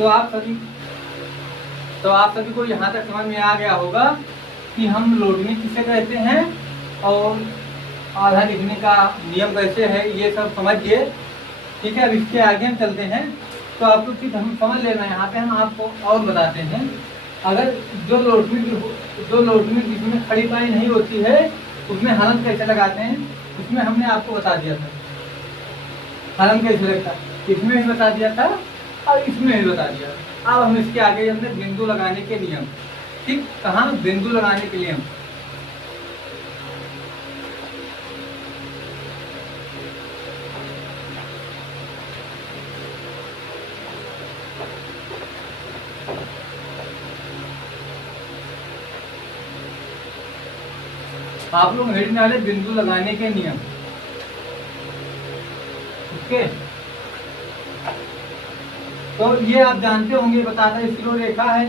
तो आप सभी को यहाँ तक समझ में आ गया होगा कि हम लोडिंग किसे कहते हैं और आधा लिखने का नियम कैसे है, ये सब समझ गए। ठीक है, अब इसके आगे हम चलते हैं। तो आपको चीज़ हम समझ लेना, यहाँ पे हम आपको और बताते हैं। अगर जो लोडमिल जिसमें खड़ी पाई नहीं होती है उसमें हलन कैसे लगाते हैं, उसमें हमने आपको बता दिया था हलन कैसे लगता है, इसमें भी बता दिया था और इसमें भी बता दिया। अब हम इसके आगे हमने बिंदु लगाने के नियम, ठीक, कहाँ बिंदु लगाने के नियम। आप लोग हेडिंग डाले बिंदु लगाने के नियम। ओके, तो ये आप जानते होंगे, बताता है सिलो रेखा है,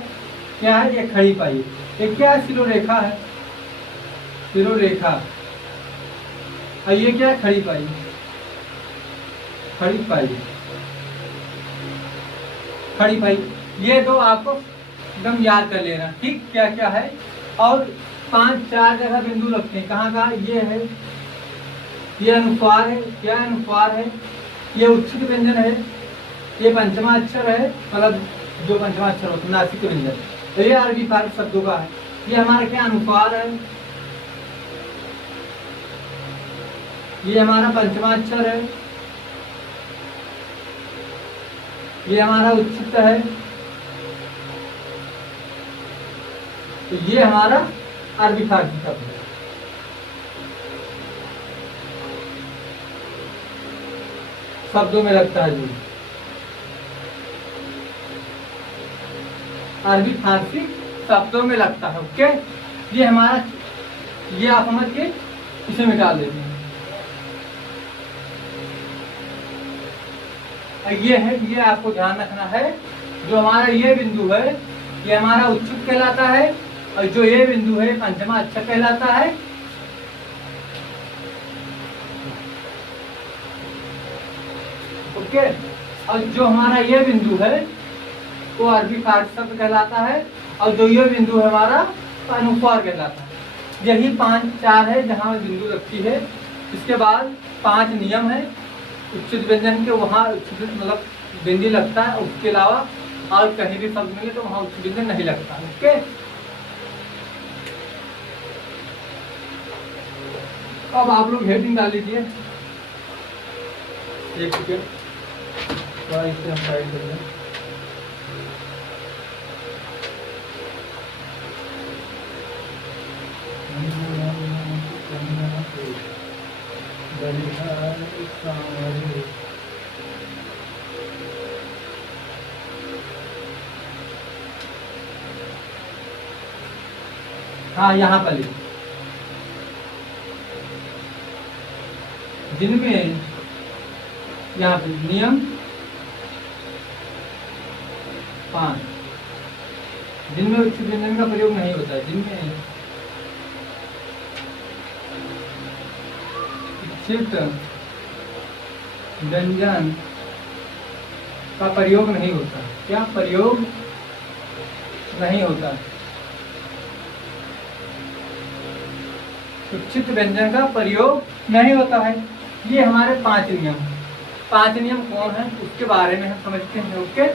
क्या है ये खड़ी पाई, ये क्या है सिलो रेखा है, सिलो रेखा। और ये क्या है खड़ी पाई, खड़ी पाई, खड़ी पाई। ये दो आपको एकदम याद कर लेना, ठीक, क्या क्या है। और 5-4 जगह बिंदु लगते हैं, कहाँ कहाँ, ये है, ये अनुस्वार है, क्या अनुस्वार है, ये उच्छिष्ट व्यंजन है, ये पंचमा अक्षर है, मतलब जो पंचमा अक्षर होता है नासिक व्यंजन, तो ये अरबी फारसी शब्दों का है। ये हमारा क्या अनुस्वार है, ये हमारा पंचमा अक्षर है, ये हमारा उच्छिष्ट है, तो ये हमारा अरबी फारसी शब्द है। शब्दों में लगता है जो अरबी फारसी शब्दों में लगता है। ओके, ये हमारा, ये आप समझ के इसे मिटा देते हैं। ये है, ये आपको ध्यान रखना है, जो हमारा ये बिंदु है ये हमारा उच्छिष्ट कहलाता है, और जो ये बिंदु है पंचमा अक्षर कहलाता है। ओके, और जो हमारा ये बिंदु है वो अरबी फारसी शब्द कहलाता है, और जो ये बिंदु है हमारा अनुस्वार कहलाता है। यही 5-4 है जहाँ बिंदु लगती है। इसके बाद 5 नियम है उच्छिष्ट व्यंजन के, वहाँ उच्छिष्ट मतलब बिंदु लगता है, उसके अलावा और कहीं भी शब्द मिले तो वहाँ उच्छिष्ट व्यंजन नहीं लगता। ओके, अब आप लोग हेडिंग डाल लीजिए। एक सेकेंड, थोड़ा इसे हम साइड कर दें। हाँ, यहाँ पर लिखो, जिनमें यहाँ पे नियम 5, जिनमें उच्छिष्ट व्यंजन का प्रयोग नहीं होता है, जिनमें उच्छिष्ट व्यंजन का प्रयोग नहीं होता, क्या प्रयोग नहीं होता, उच्छिष्ट व्यंजन का प्रयोग नहीं होता है। ये हमारे 5 नियम, 5 नियम कौन है उसके बारे में हम समझते हैं। ओके,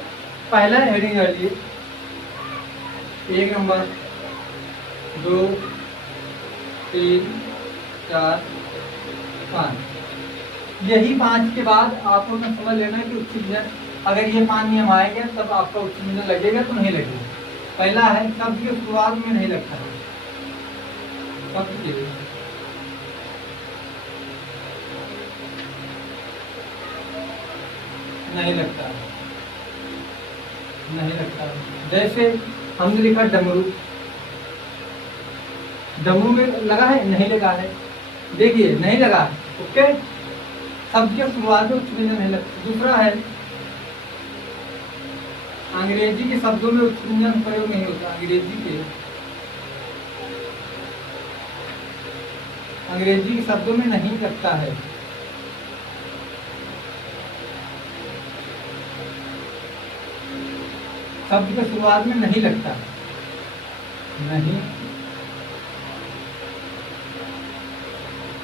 पहला हेडिंग कर लिए 1 नंबर, 2, 3, 4, 5। यही 5 के बाद आप लोगों ने समझ लेना कि उच्छिष्ट व्यंजन, अगर ये 5 नियम आएंगे तब आपका उच्छिष्ट व्यंजन लगेगा तो नहीं लगेगा। पहला है शब्द की शुरुआत में नहीं लगता है, शब्द के नहीं लगता, नहीं लगता। जैसे हमने लिखा डमरू, डमरू में लगा है, नहीं लगा है, देखिए नहीं लगा है। ओके, शब्द की शुरुआत में उच्छिष्ट व्यंजन नहीं लगता। दूसरा है अंग्रेजी के शब्दों में उच्छिष्ट व्यंजन प्रयोग नहीं होता, अंग्रेजी के शब्दों में नहीं लगता है। शब्द के शुरुआत में नहीं लगता, नहीं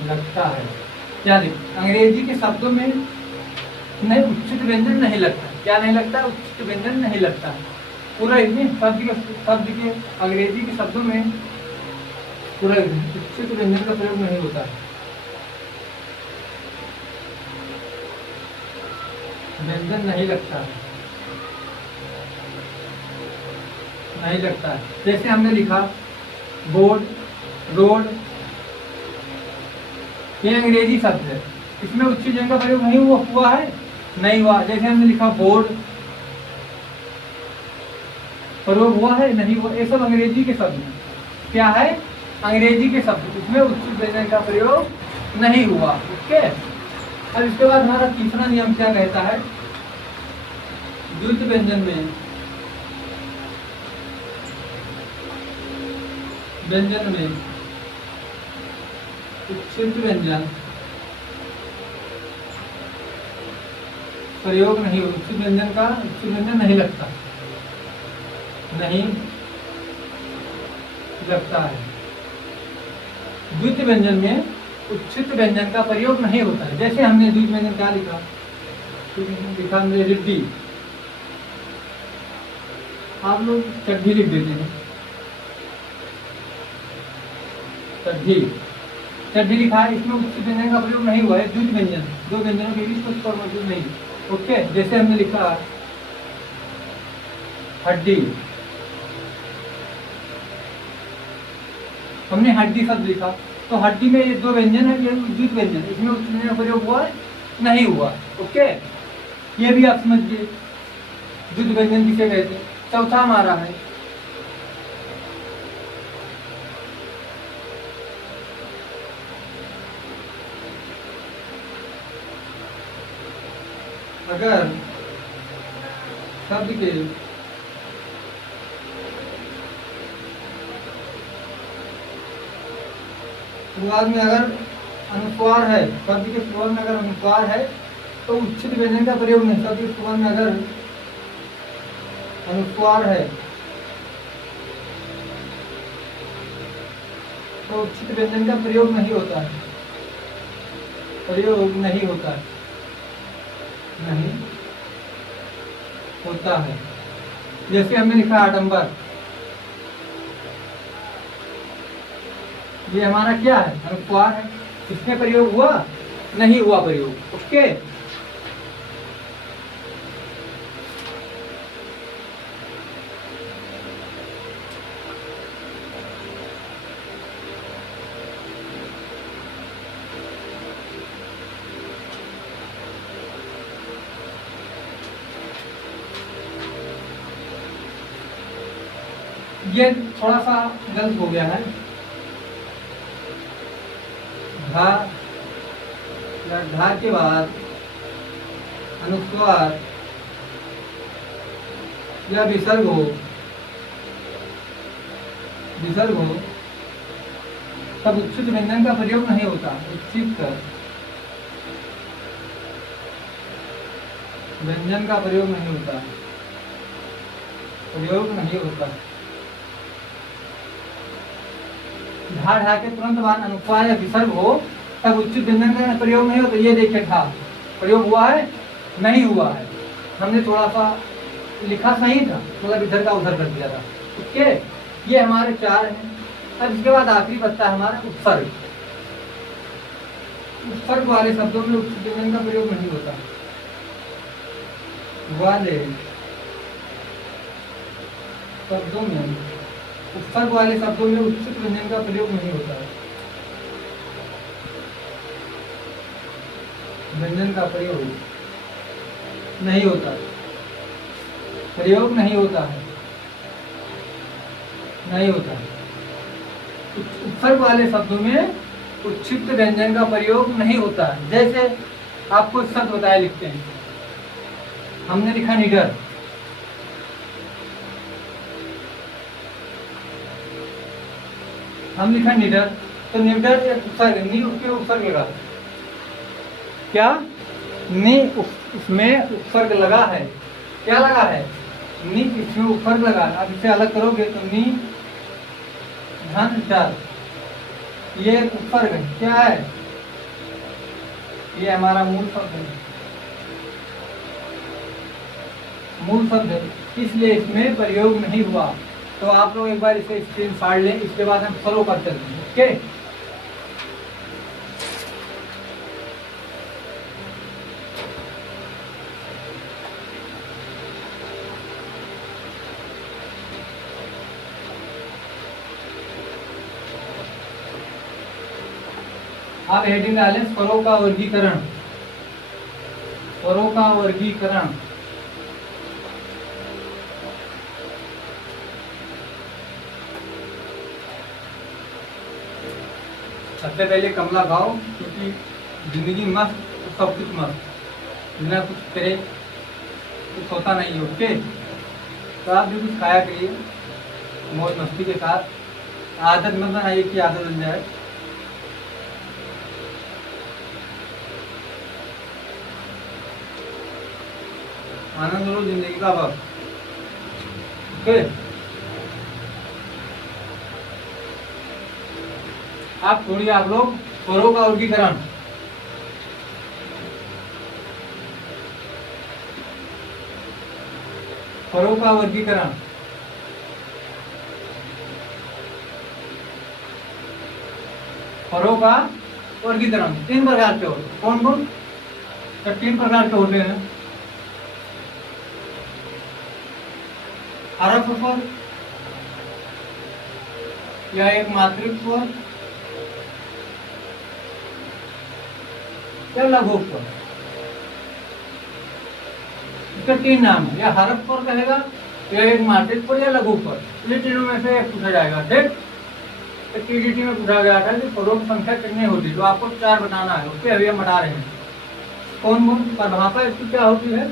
लगता है। क्या अंग्रेजी के शब्दों में नहीं उच्चित व्यंजन नहीं लगता। क्या नहीं लगता? उच्चित व्यंजन नहीं लगता। पूरा इसमें शब्द के अंग्रेजी के शब्दों में पूरा उच्चित व्यंजन का प्रयोग नहीं होता है। व्यंजन नहीं लगता है, नहीं लगता है। जैसे हमने लिखा बोर्ड, रोड, ये अंग्रेजी शब्द है, इसमें उच्चित व्यंजन का प्रयोग नहीं हुआ है, नहीं हुआ। जैसे हमने लिखा बोर्ड, प्रयोग हुआ है, नहीं हुआ। ये सब अंग्रेजी के शब्द हैं। क्या है? अंग्रेजी के शब्द, इसमें उच्चित व्यंजन का प्रयोग नहीं हुआ। ओके। अब इसके बाद हमारा तीसरा नियम क्या कहता है? द्वितीय व्यंजन में उच्चित व्यंजन प्रयोग नहीं हो, उच्चित व्यंजन नहीं लगता, नहीं लगता है। द्वितीय व्यंजन में उच्चित व्यंजन का प्रयोग नहीं होता है। जैसे हमने द्वितीय व्यंजन क्या लिखा? लिखा हमने रिड्डी, आप लोग चड्ढी लिख देते हैं, चड्ढी लिखा है, इसमें उच्चित व्यंजन का प्रयोग नहीं हुआ है। द्वितीय व्यंजन, दो व्यंजनों के बीच कुछ और मौजूद नहीं। ओके। जैसे हमने लिखा हड्डी, हमने हड्डी शब्द लिखा, तो हड्डी में ये दो व्यंजन है, ये द्वितीय व्यंजन, इसमें उच्चित व्यंजन का प्रयोग हुआ है, नहीं हुआ। ओके। ये भी आप समझिए द्वितीय व्यंजन किसे कहते हैं। चौथा हमारा है अगर शब्द के शुरुआत में अगर अनुस्वार है, शब्द के शुरुआत में अगर अनुस्वार है तो उच्चित व्यंजन का प्रयोग नहीं। शब्द के शुरुआत में अगर अनुस्वार है तो उच्चित व्यंजन का प्रयोग नहीं होता है, प्रयोग नहीं होता है, नहीं होता है। जैसे हमने लिखा आडंबर, ये हमारा क्या है? अनुस्वार है, इसमें प्रयोग हुआ, नहीं हुआ प्रयोग। ओके। ये थोड़ा सा गलत हो गया है। घा या घा के बाद अनुस्वार या विसर्ग हो, तब उच्चित व्यंजन का प्रयोग नहीं होता। उच्चित व्यंजन का प्रयोग नहीं होता, प्रयोग नहीं होता। ढा ढा के तुरंत बाद अनुस्वार या विसर्ग हो तब उच्चित व्यंजन का प्रयोग नहीं होता। ये देखिए ढा प्रयोग हुआ है, नहीं हुआ है। हमने थोड़ा सा लिखा सही था, मतलब इधर का उधर कर दिया था। ओके। ये हमारे चार हैं। अब इसके बाद आखिरी बचता है हमारा उपसर्ग। उपसर्ग वाले शब्दों में उच्चित व्यंजन का प्रयोग नहीं होता। वाले शब्दों में, उपसर्ग वाले शब्दों में उच्चित व्यंजन का प्रयोग नहीं होता है। व्यंजन का प्रयोग नहीं होता, प्रयोग नहीं होता है, नहीं होता है। उपसर्ग वाले शब्दों में उच्चित व्यंजन का प्रयोग नहीं होता है। जैसे आपको शब्द बताया लिखते हैं, हमने लिखा निडर, हम लिखा निडर, तो निडर एक उपसर्ग, नी उसके उपसर्ग लगा। क्या? नी उसमें उपसर्ग लगा है। क्या लगा है? नी इसमें ऊपर लगा, अब इसे अलग करोगे तो नी धन चार, ये ऊपर गए क्या है, ये हमारा मूल शब्द है, मूल शब्द है, इसलिए इसमें प्रयोग नहीं हुआ। तो आप लोग एक बार इसे स्क्रीन फाड़ लें, इसके बाद हम फॉलो करते हैं। ओके, आप हेडिंग डालें स्वरों का वर्गीकरण, स्वरों का वर्गीकरण। सबसे पहले कमला खाओ, क्योंकि जिंदगी मस्त तो सब कुछ मस्त, बिना कुछ करे कुछ होता नहीं है। ओके, तो आप भी कुछ खाया करिए मौज मस्ती के साथ, आदत मत बनाइए कि आदत बन जाए। आनंद लो जिंदगी का वक्त। ओके, आप छोड़िए, आप लोग स्वरों का वर्गीकरण। स्वरों का वर्गीकरण, स्वरों का वर्गीकरण तीन प्रकार के होते हैं। कौन कौन? तो तीन प्रकार के होते हैं। हरफ स्वर या एक मात्रिक स्वर या लघु स्वर, इसके तीन नाम है, या हरफ स्वर कहेगा, या एक मात्रिक स्वर, या लघु स्वर। ये तीनों में से एक पूछा जाएगा। ठीक, टीडीटी में पूछा गया था कि स्वरों की संख्या कितनी होती, तो आपको चार बताना है। उसके अभी हम बता रहे हैं। कौन कौन? परिभाषा इसकी क्या होती है?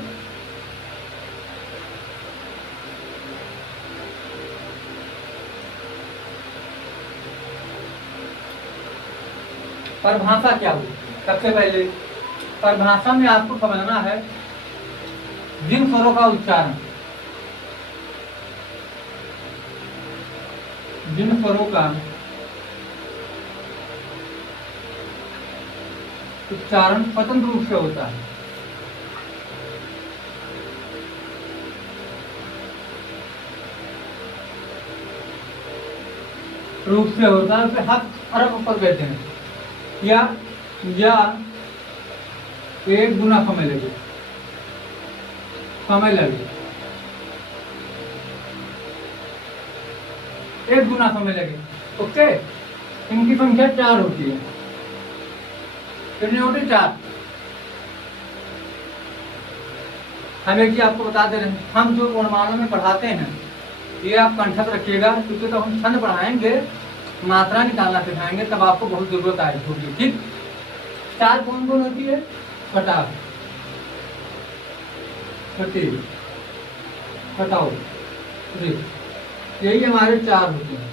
परिभाषा क्या हुई? सबसे पहले परिभाषा में आपको समझना है जिन स्वरों का उच्चारण, जिन स्वरों का उच्चारण स्वतंत्र रूप से होता है, उसे हरफ ऊपर कहते हैं, या एक गुना समय लगे, एक गुना समय लगे। ओके, इनकी संख्या चार होती है। कितनी होती? चार। हम एक चीज आपको बता दे रहे हैं, हम जो वर्णमाला में पढ़ाते हैं ये आप कंठस्थ रखिएगा, क्योंकि तो हम छंद पढ़ाएंगे, मात्रा निकालना सिखाएंगे, तब आपको बहुत जरूरत आएगी होगी। ठीक, चार कौन कौन होती है? कटाव, कटाओ, यही हमारे चार होते हैं,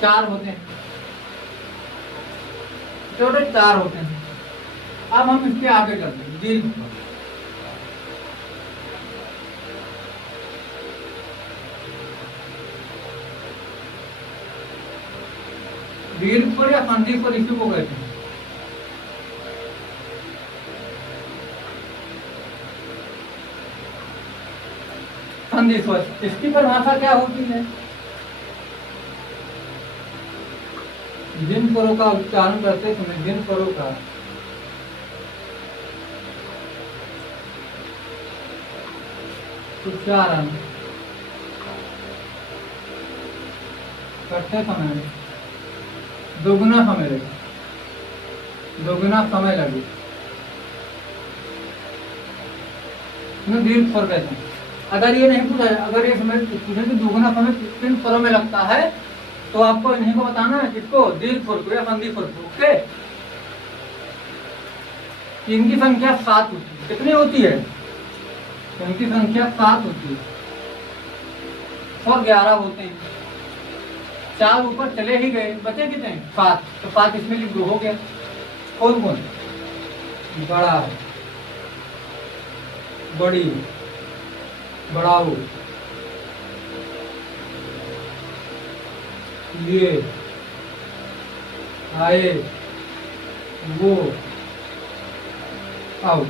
चार होते हैं, टोटल चार होते हैं। अब हम इसके आगे करते हैं। दीर्घ, दीर्घ स्वर या संधि स्वर इसी को कहते हैं। संधि स्वर, इसकी परिभाषा क्या होती है? जिन स्वरों का उच्चारण करते समय, जिन स्वरों का उच्चारण करते समय दोगुना समय लगे, दीर्घ स्वर कहते हैं। अगर ये नहीं पूछा, अगर ये समय पूछे कि दोगुना समय किन स्वरों में लगता है, तो आपको इन्हीं को बताना है, किसको? दीर्घ स्वर को या संधि स्वर को। ओके, इनकी संख्या 7 होती है। कितनी होती है? इनकी संख्या 7 होती है। स्वर 11 होते हैं, 4 ऊपर चले ही गए, बचे कितने? 7। तो 7 इसमें लिख दो, हो गया। कौन कौन? बड़ा, बड़ी, बढ़ाओ, लिए, आए, वो, आओ।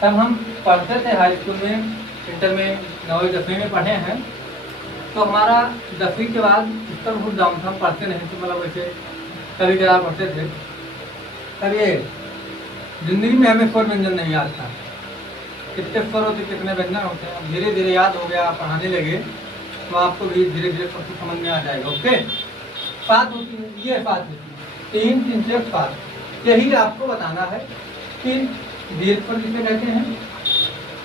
तब हम पढ़ते थे हाई स्कूल में, इंटर में, 9वीं 10वीं में पढ़े हैं, तो हमारा 10वीं के बाद स्तर बहुत डाउन था, हम पढ़ते नहीं थे, मतलब वैसे कभी कभार पढ़ते थे। तब ये जिंदगी में हमें स्वर व्यंजन नहीं याद था, कितने स्वर होते, कितने व्यंजन होते हैं। धीरे धीरे याद हो गया, पढ़ाने लगे तो आपको भी धीरे धीरे सब कुछ समझ में आ जाएगा। ओके, सात होती है, ये सात होती है, 3 3 6 7। यही आपको बताना है कि दीर्घ स्वर किसे कहते हैं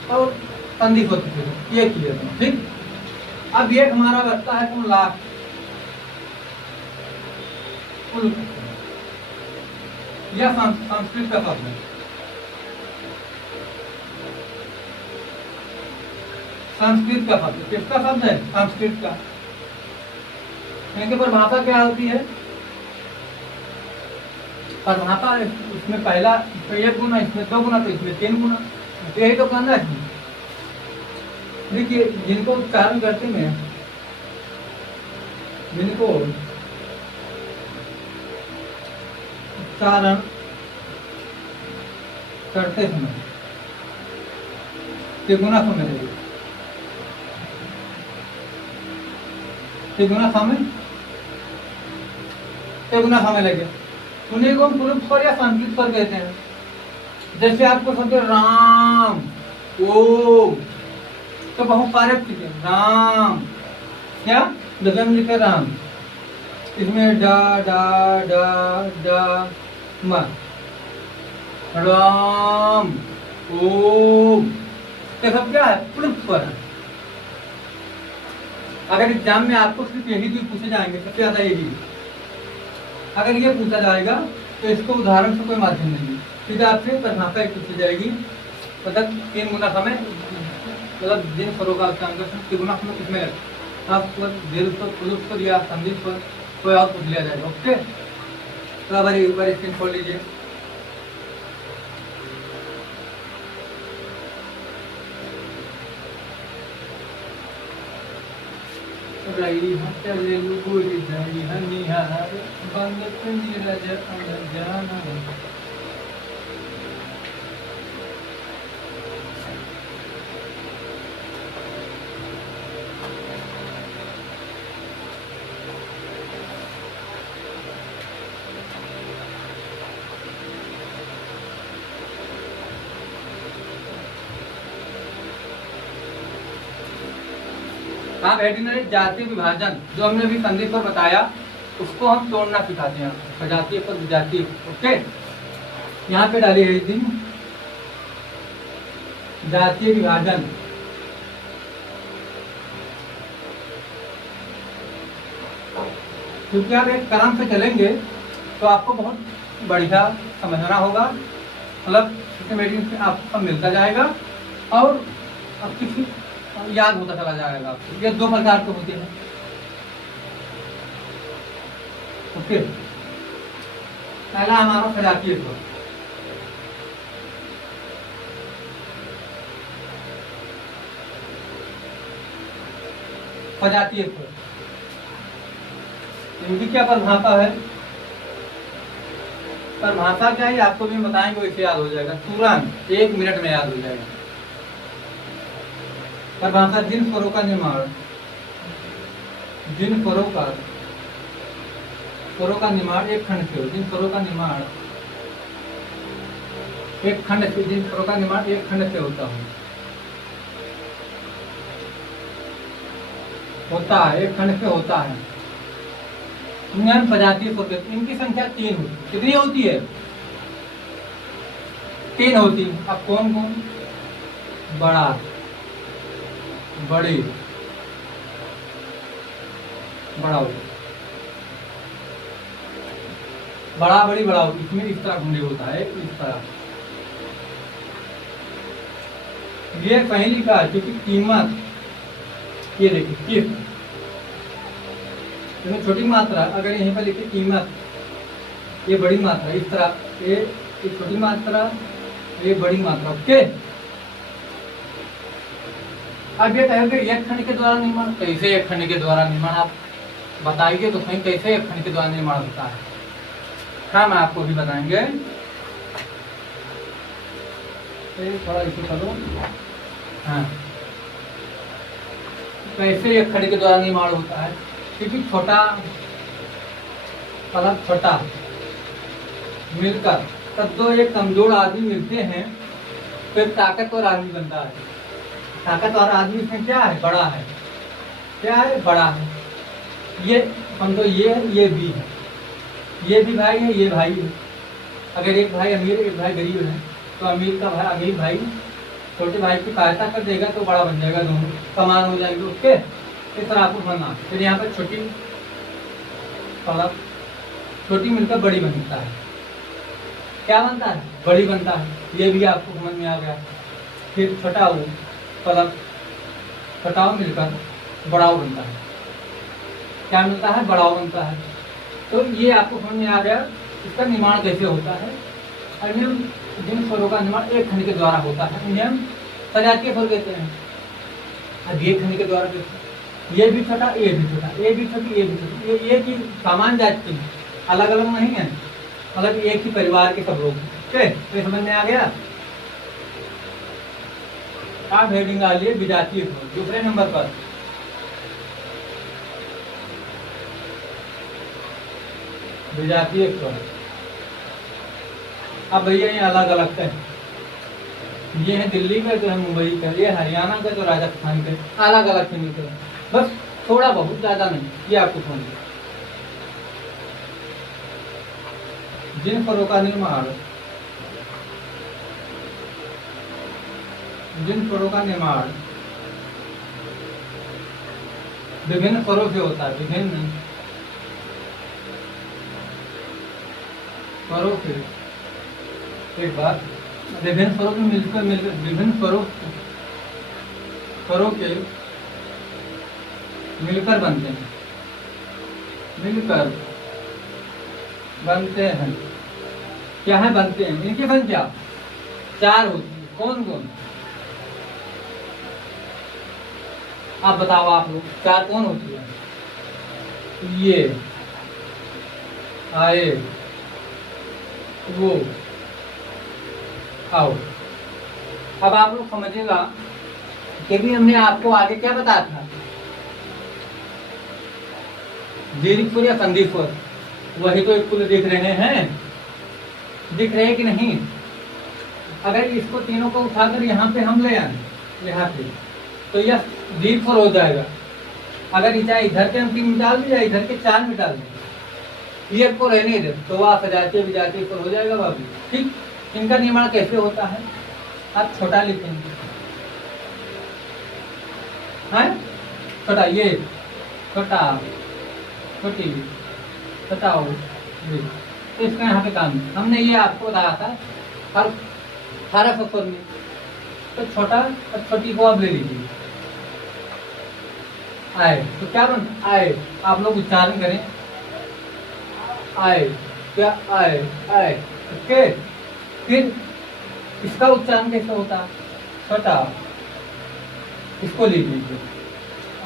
और संधि स्वर किसे कहते हैं, ये क्लियर है। ठीक, अब ये हमारा बचता है कुल लास्ट, कुल यह संस्कृत का शब्द है। संस्कृत का शब्द किसका शब्द है? संस्कृत का। इनकी परिभाषा क्या होती है? परिभाषा इसमें पहला तो 1 गुना, इसमें 2 गुना, तो इसमें 3 गुना, यही तो कहना है। देखिए, जिनको उच्चारण करते हैं, जिनको उच्चारण करते समय तिगुना समय लगेगा, तिगुना समय लगेगा। उन्हीं को हम पुरुष स्वर या संस्कृत स्वर कहते हैं। जैसे आपको समझो राम, ओम, तो बहुत सारे चीजें, राम क्या दशम लिखे राम, इसमें डा डा डा डा म, राम, ओम, ये सब क्या है? पुरुष स्वर है। अगर एग्जाम में आपको सिर्फ यही चीज पूछे जाएंगे, सबसे ज्यादा यही, अगर ये पूछा जाएगा तो इसको उदाहरण से कोई माध्यम नहीं है, सीधे आपसे परिभाषा ही पूछी जाएगी। मतलब 3 गुना समय, मतलब जिन स्वरों का उच्चारण 3 गुना समय किसमें लगता है, आप दीर्घ स्वर, पुरुष स्वर या संधि स्वर कोई और पूछ लिया जाएगा। ओके, तो अब एक बार स्क्रीन खोल लीजिए। रही चले लुगुरी धरी हनिहार बंद नीरज अनजाना। आप एडिनरी जातीय विभाजन जो हमने अभी संधि पर बताया, उसको हम तोड़ना सिखाते हैं, सजातीय पर विजातीय। ओके, यहाँ पे डाली है दिन जातीय विभाजन। क्योंकि आप एक क्रम से चलेंगे तो आपको बहुत बढ़िया समझना होगा, मतलब सिस्टमेटिक आपको सब मिलता जाएगा और अब किसी याद होता चला जाएगा आपको। ये 2 प्रकार के होते हैं। ओके, पहला हमारा सजातीय स्वर, सजातीय स्वर। इनकी क्या परिभाषा है? परिभाषा क्या है आपको भी बताएंगे, वैसे याद हो जाएगा, तुरंत 1 मिनट में याद हो जाएगा। परिभाषा, जिन स्वरों का निर्माण, जिन स्वरों का निर्माण एक खंड से हो, जिन स्वरों का निर्माण एक खंड से, जिन स्वरों का निर्माण एक खंड से होता है, एक खंड से होता है, उन्हें सजातीय स्वर कहते हैं। इनकी संख्या 3 होती है। कितनी होती है? 3 होती है। अब कौन कौन? बड़ा, बड़ी, बड़ा, बड़ा, बड़ी, बड़ा, इसमें इस तरह घुंडी होता है, इस तरह। ये कहीं लिखा है क्योंकि कीमत, ये देखिए किस, इसमें छोटी मात्रा, अगर यहीं पर लिखी कीमत, ये बड़ी मात्रा, इस तरह, ये छोटी मात्रा, ये बड़ी मात्रा। ओके, अब ये कहेंगे एक खंड के द्वारा निर्माण, कैसे एक खंड के द्वारा निर्माण, आप बताइए तो सही कैसे एक खंड के द्वारा निर्माण होता है। हाँ मैं आपको भी बताएंगे, थोड़ा इसे करो। हाँ कैसे एक खंड के द्वारा निर्माण होता है, क्योंकि छोटा पलक छोटा मिलकर तब दो एक कमजोर आदमी मिलते हैं तो एक ताकतवर आदमी बनता है। ताकतवर आदमी इसमें क्या है, बड़ा है, क्या है, बड़ा है। ये समझो ये भी है, ये भी भाई है, ये भाई है। अगर एक भाई अमीर एक भाई गरीब है तो अमीर का भाई, अमीर भाई छोटे भाई की सहायता कर देगा तो बड़ा बन जाएगा, दोनों समान हो जाएंगे उसके। इस तरह आपको समझना। फिर यहाँ पर छोटी पलक छोटी मिलकर बड़ी बनता है, क्या बनता है, बड़ी बनता है। ये भी आपको समझ में आ गया। फिर छोटा पलक छोटाओ मिलकर बड़ाओ बनता है, क्या मिलता है, बड़ाओ बनता है। तो ये आपको समझ में आ गया इसका निर्माण कैसे होता है। अन्य जिन स्वरों का निर्माण एक खंड के द्वारा होता है उन्हें हम सजातीय स्वर कहते हैं। अब एक खंड के द्वारा ये भी छोटा, ये भी छोटा, ये भी छोटी, ये भी छोटी, ये एक ही सामान जाति है, अलग अलग नहीं है, मतलब एक ही परिवार के सब लोग। तो समझ में आ गया। आप हेडिंग डालिए विजातीय स्वर दूसरे नंबर पर। विजातीय स्वर अब भैया ये अलग अलग का है, ये है दिल्ली का, तो है मुंबई का, ये हरियाणा का, तो राजस्थान का, अलग अलग से निकले, बस थोड़ा बहुत, ज्यादा नहीं। ये आपको समझिए। जिन स्वरों का निर्माण विभिन्न स्वरों से होता है, विभिन्न स्वरों से, एक बात, विभिन्न स्वरों में मिलकर विभिन्न स्वरों के मिलकर बनते हैं, क्या है, बनते हैं। इनकी संख्या 4 होती है। कौन कौन, आप बताओ, आप लोग 4 कौन होती है? ये, आए, वो, आओ। अब आप लोग समझिएगा कि भी हमने आपको आगे क्या बताया था, दीर्घ स्वर या संधि स्वर, वही तो एक कुल दिख रहे हैं, दिख रहे कि नहीं। अगर इसको तीनों को उठाकर यहाँ पे हम ले आए, यहाँ पे, तो यह दीर्घ स्वर हो जाएगा। अगर चाहे इधर के हम 3 मिटा दें या इधर के 4 मिटा दें, ये को रहने दे तो वह सजातीय विजातीय स्वर हो जाएगा बाबू। ठीक, इनका निर्माण कैसे होता है, आप छोटा लिखेंगे, है छोटा, ये छोटा, छोटी, छोटाओ, तो इसका यहाँ पे काम हमने ये आपको बताया था हर 1800 स्वर में। तो छोटा और छोटी को आप ले लीजिए, आए, तो क्या बन, आए, आप लोग उच्चारण करें, आए, क्या, आए, आए, ओके। फिर इसका उच्चारण कैसे होता, छोटा, इसको ले लीजिए,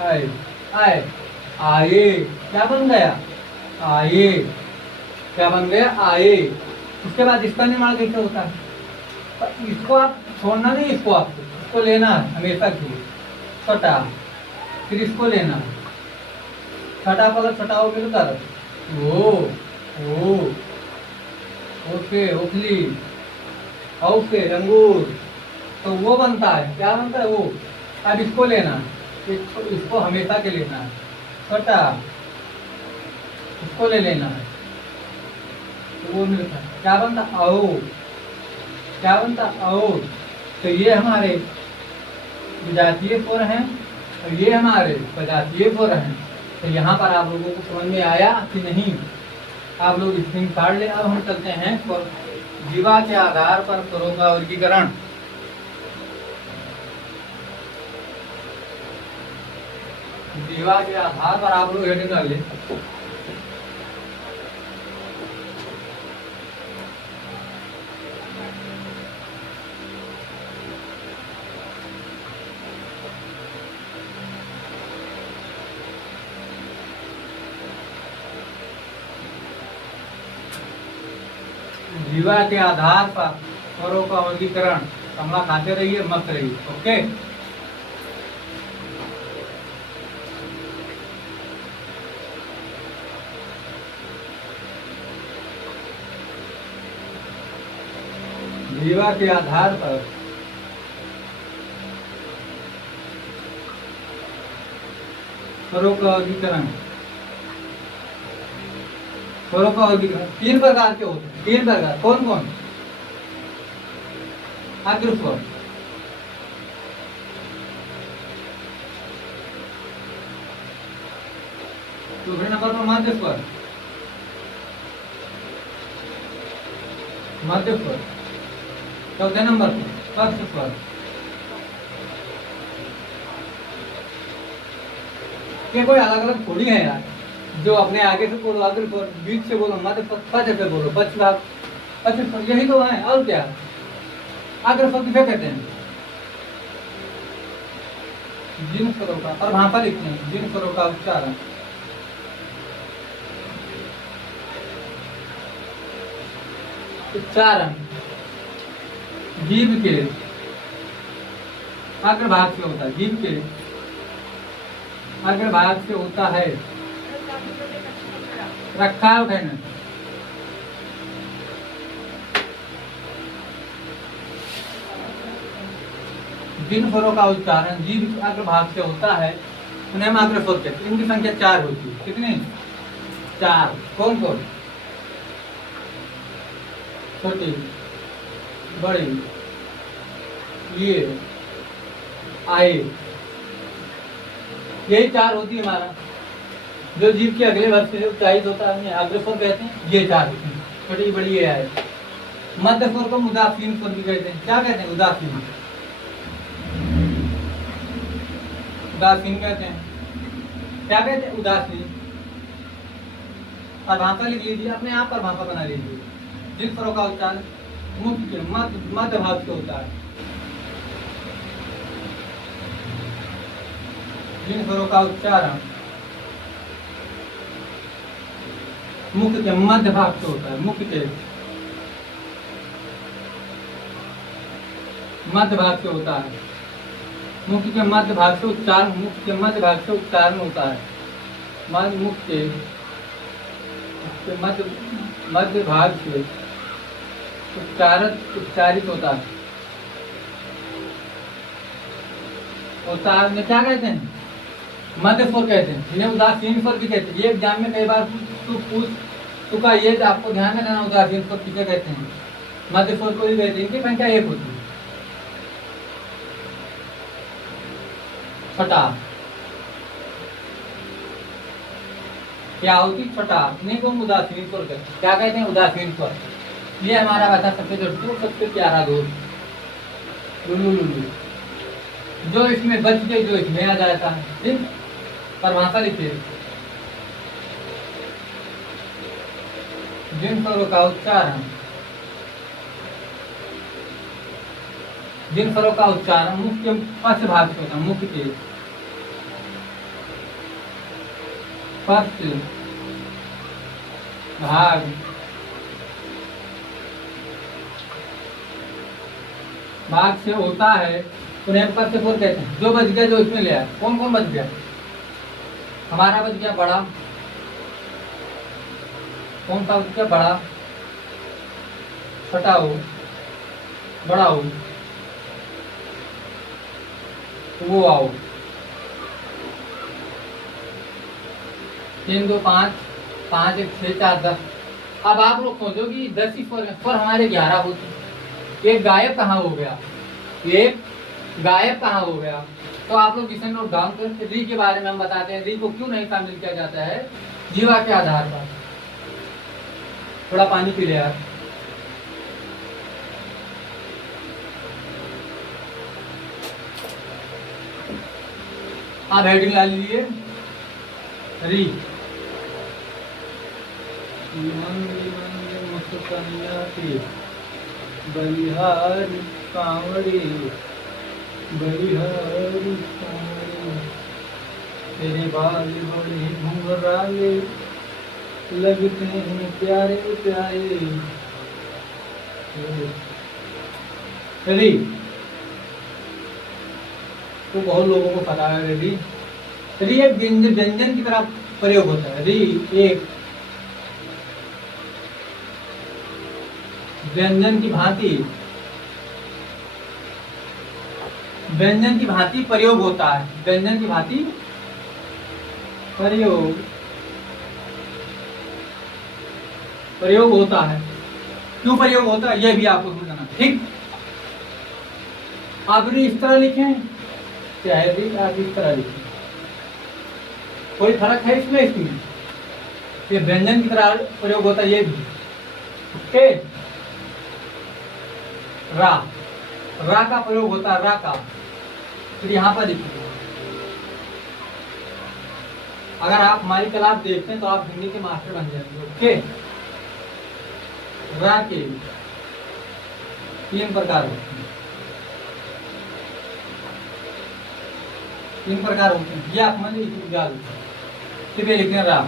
आए, आए, आए, क्या बन गया, आए, क्या बन गया, आए। उसके बाद इसका निर्माण कैसे होता है, तो इसको आप छोड़ना नहीं, इसको लेना है हमेशा के लिए, छोटा, फिर इसको लेना है, छोटा पलक छोटाओ मिलकर, ओ, ओके, ओखली, औके, अंगूर, तो वो बनता है, क्या बनता है, वो। अब इसको लेना है, इसको हमेशा के लेना है, छोटा, इसको ले लेना है, तो वो मिलता है, क्या बनता, औ, क्या बनता, और। तो ये हमारे विजातीय स्वर हैं और ये हमारे सजातीय स्वर हैं। तो यहाँ पर आप लोगों को समझ में आया कि नहीं, आप लोग स्क्रीनशॉट ले। अब हम चलते हैं जीवा के आधार पर स्वरों का वर्गीकरण। जीवा के आधार पर आप लोग हेडिंग कर ले। जीवा के आधार पर स्वरों का वर्गीकरण। कमला खाते रहिए, मस्त रहिए। ओके, जीवा के आधार पर स्वरों का वर्गीकरण। स्वरों का वर्गीकरण 3 प्रकार के होते हैं। 3 प्रकार, कौन कौन? अग्र स्वर, दूसरे नंबर पर मध्य स्वर, मध्य स्वर, चौथे नंबर पर स्पर्श स्वर। ये कोई अलग अलग थोड़ी है यार, जो अपने आगे से बोलो अग्र स्वर, बीच से बोलो मध्य स्वर, पश्च से बोलो पश्च भाग, पश्च स्वर, यही तो है और क्या। अग्र स्वर किसे कहते हैं? जिन स्वरों का, और वहां पर लिखते हैं जिन स्वरों का उच्चारण जीभ के अग्रभाग से होता है। जीभ के अग्रभाग से होता है। रखा है उठाना। जिन स्वरों का उच्चारण जीभ के अग्रभाग से होता है उन्हें हम अग्र स्वर कहते हैं। इनकी संख्या 4 होती है। कितनी? 4। कौन कौन? छोटी, बड़ी, ये, आई, यही 4 होती है। हमारा जो जीभ के अगले भाग से उच्चारित होता है अग्र स्वर कहते हैं। ये 4 होती है, छोटी, बड़ी, ये आई। मध्य स्वर को उदासीन स्वर भी कहते हैं। क्या कहते हैं? उदासीन, उदासीन कहते हैं। क्या कहते हैं? उदासीन। परिभाषा लिख लीजिए, अपने आप परिभाषा बना लीजिए। जिन स्वरों का उच्चारण मुख के मध्य भाग से होता है। जिन स्वरों का उच्चारण मुख के मध्य भाग से होता है। मुख के मध्य भाग से होता है। मुख के मध्य भाग से उच्चारण, मुख के मध्य भाग से उच्चारण होता है। मुख के मध्य भाग से उच्चारित होता है। उच्चारण में क्या कहते हैं? मध्य स्वर कहते हैं। इन्हें उदासीन स्वर भी कहते हैं। ये एग्जाम में कई बार पूछ चुका, ये आपको ध्यान में रखना। उदासीन स्वर किसे कहते हैं? मध्य स्वर को ही कहते हैं। इनकी संख्या 1 होती है। छठा क्या होती? छठा, नहीं को उदासीन स्वर कहते हैं। क्या कहते हैं? उदासीन स्वर। ये हमारा बता सबसे जो सबसे प्यारा दोस्त लुलू लुलू, जो इसमें बच के जो इसमें आ जाता है। ठीक, परिभाषा लिखिए। जिन स्वरों का उच्चारण मुख के पश्च भाग से होता है। मुख के पश्च भाग से होता है, उन्हें पश्च स्वर कहते हैं। जो बच गया, जो इसमें ले आया। कौन कौन बच गया? हमारा बच गया बड़ा। कौन सा बच गया? बड़ा, छोटा हो, बड़ा हो, वो आओ। 3 2 5 5 1 6 4 10। अब आप लोग सोचो कि 10 ही स्वर हमारे 11 होते। एक गायब कहाँ हो गया? एक गायब कहाँ हो गया? तो आप लोग इसे नोट डाउन कर। री के बारे में हम बताते हैं। री को क्यों नहीं शामिल किया जाता है? जीवा के आधार पर। थोड़ा पानी पी ले यार। आप हेडिंग ला लीजिए। री बलिहारी कांवड़ी, बलिहारी कांवड़ी, तेरे बाल बड़े घुंघराले लगते हैं प्यारे प्यारे, रेडी, तो बहुत लोगों को पता है रेडी। री एक व्यंजन की तरह प्रयोग होता है। री एक व्यंजन की भांति, व्यंजन की भांति प्रयोग होता है। व्यंजन की भांति प्रयोग होता है। क्यों प्रयोग होता है यह भी आपको समझना, ठीक। आप री इस तरह लिखें चाहे री आप इस तरह लिखें, कोई फर्क है इसमें? इसमें ये व्यंजन की तरह प्रयोग होता है ये भी। ओके, रा, रा का प्रयोग होता है, रा का। फिर यहाँ पर लिखिए, अगर आप हमारी क्लास देखते हैं तो आप हिंदी के मास्टर बन जाएंगे। ओके, रा के 3 प्रकार होते हैं, 3 प्रकार होते हैं। ये आप समझ लीजिए, सिर्फ लिखते हैं रा।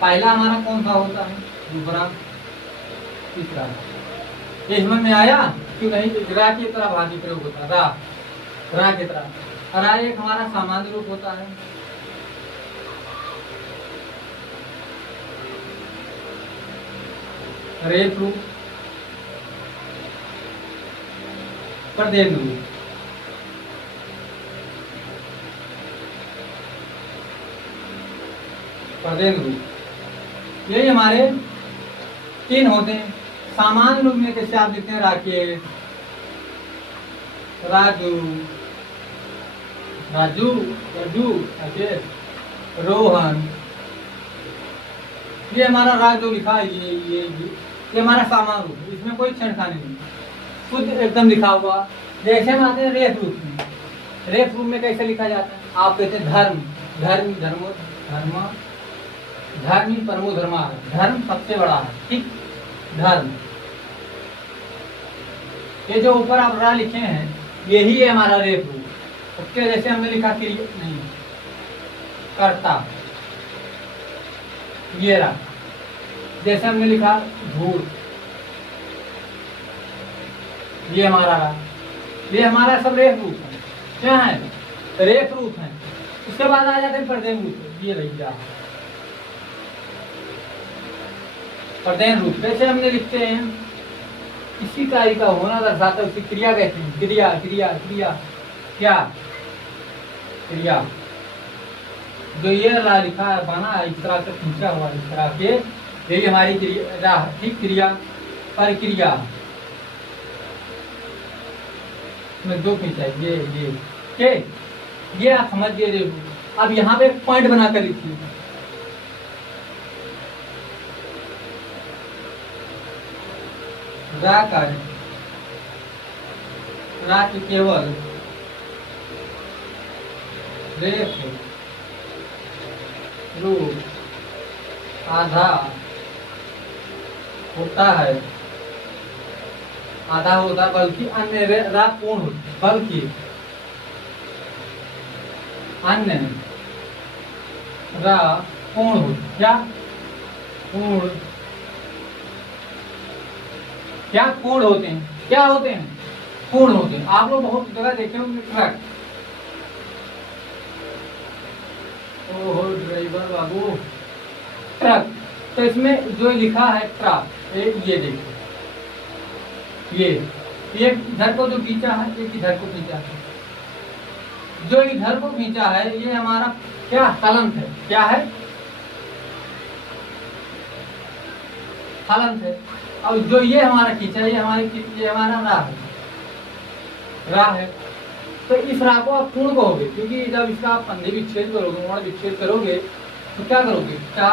पहला हमारा कौन सा होता है, दूसरा, तीसरा। ये समझ में आया? क्यों नहीं? रा की तरह भांति प्रयोग होता है, रा, रा की तरह। रा एक हमारा सामान्य रूप होता है। रेफ रूप, प्रदेन रूप, प्रदेन रूप। यही हमारे 3 होते हैं। सामान्य रूप में कैसे आप लिखते हैं, राकेश, राजू, राजू, राजू, राकेश, रोहन। ये हमारा राज जो लिखा है, ये हमारा सामान्य रूप है। इसमें कोई छेड़खानी नहीं, शुद्ध एकदम लिखा हुआ। जैसे हम आते हैं रेफ रूप में। रेफ रूप में कैसे लिखा जाता है? आप कहते हैं धर्म, धर्म, धर्मो, धर्म, धर्म ही परमो धर्मा है। धर्म सबसे बड़ा है, ठीक, धर्म। ये जो ऊपर आप रा लिखे हैं यही है हमारा रेफ रूप। ओके, जैसे हमने लिखा क्रिया नहीं, कर्ता, ये रहा। जैसे हमने लिखा धूल, ये हमारा रहा। ये हमारा सब रेफ रूप है। क्या है? रेफ रूप है। उसके बाद आ जाते हैं प्रदेन रूप। ये भैया प्रदेन रूप कैसे हमने लिखते हैं? इसी कार्य का होना दर्शाता है, उसी क्रिया कहते हैं। क्रिया, क्रिया, क्रिया, क्या क्रिया। जो ये ला लिखा है, बना है इस तरह से खींचा हुआ, इस तरह के, यही हमारी क्रिया, ठीक, क्रिया, प्रक्रिया में 2 खींचा है, ये के, ये आप समझ गए। अब यहाँ पे एक पॉइंट बनाकर लिखिए, रा का, रा की केवल रेफ रूप आधा होता है, आधा होता है, बल्कि अन्य रा पूर्ण होता, बल्कि अन्य रा पूर्ण होता। क्या पूर्ण? क्या पूर्ण होते हैं? क्या होते हैं? पूर्ण होते हैं। आप लोग बहुत जगह देखे होंगे ट्रक। ओहो ड्राइवर बाबू, ट्रक। तो इसमें जो लिखा है ट्रक, ये देखो, ये एक इधर को जो खींचा है, एक इधर को खींचा है। जो इधर को खींचा है ये हमारा क्या हलंत है? क्या है? हलंत है। और जो ये हमारा खींचा है, ये हमारा रा है, रा है। तो इस रा को आप पूर्ण कहोगे, क्योंकि जब इसका आप संधि विच्छेद करोगे, मोड़ विच्छेद करोगे, तो क्या करोगे? क्या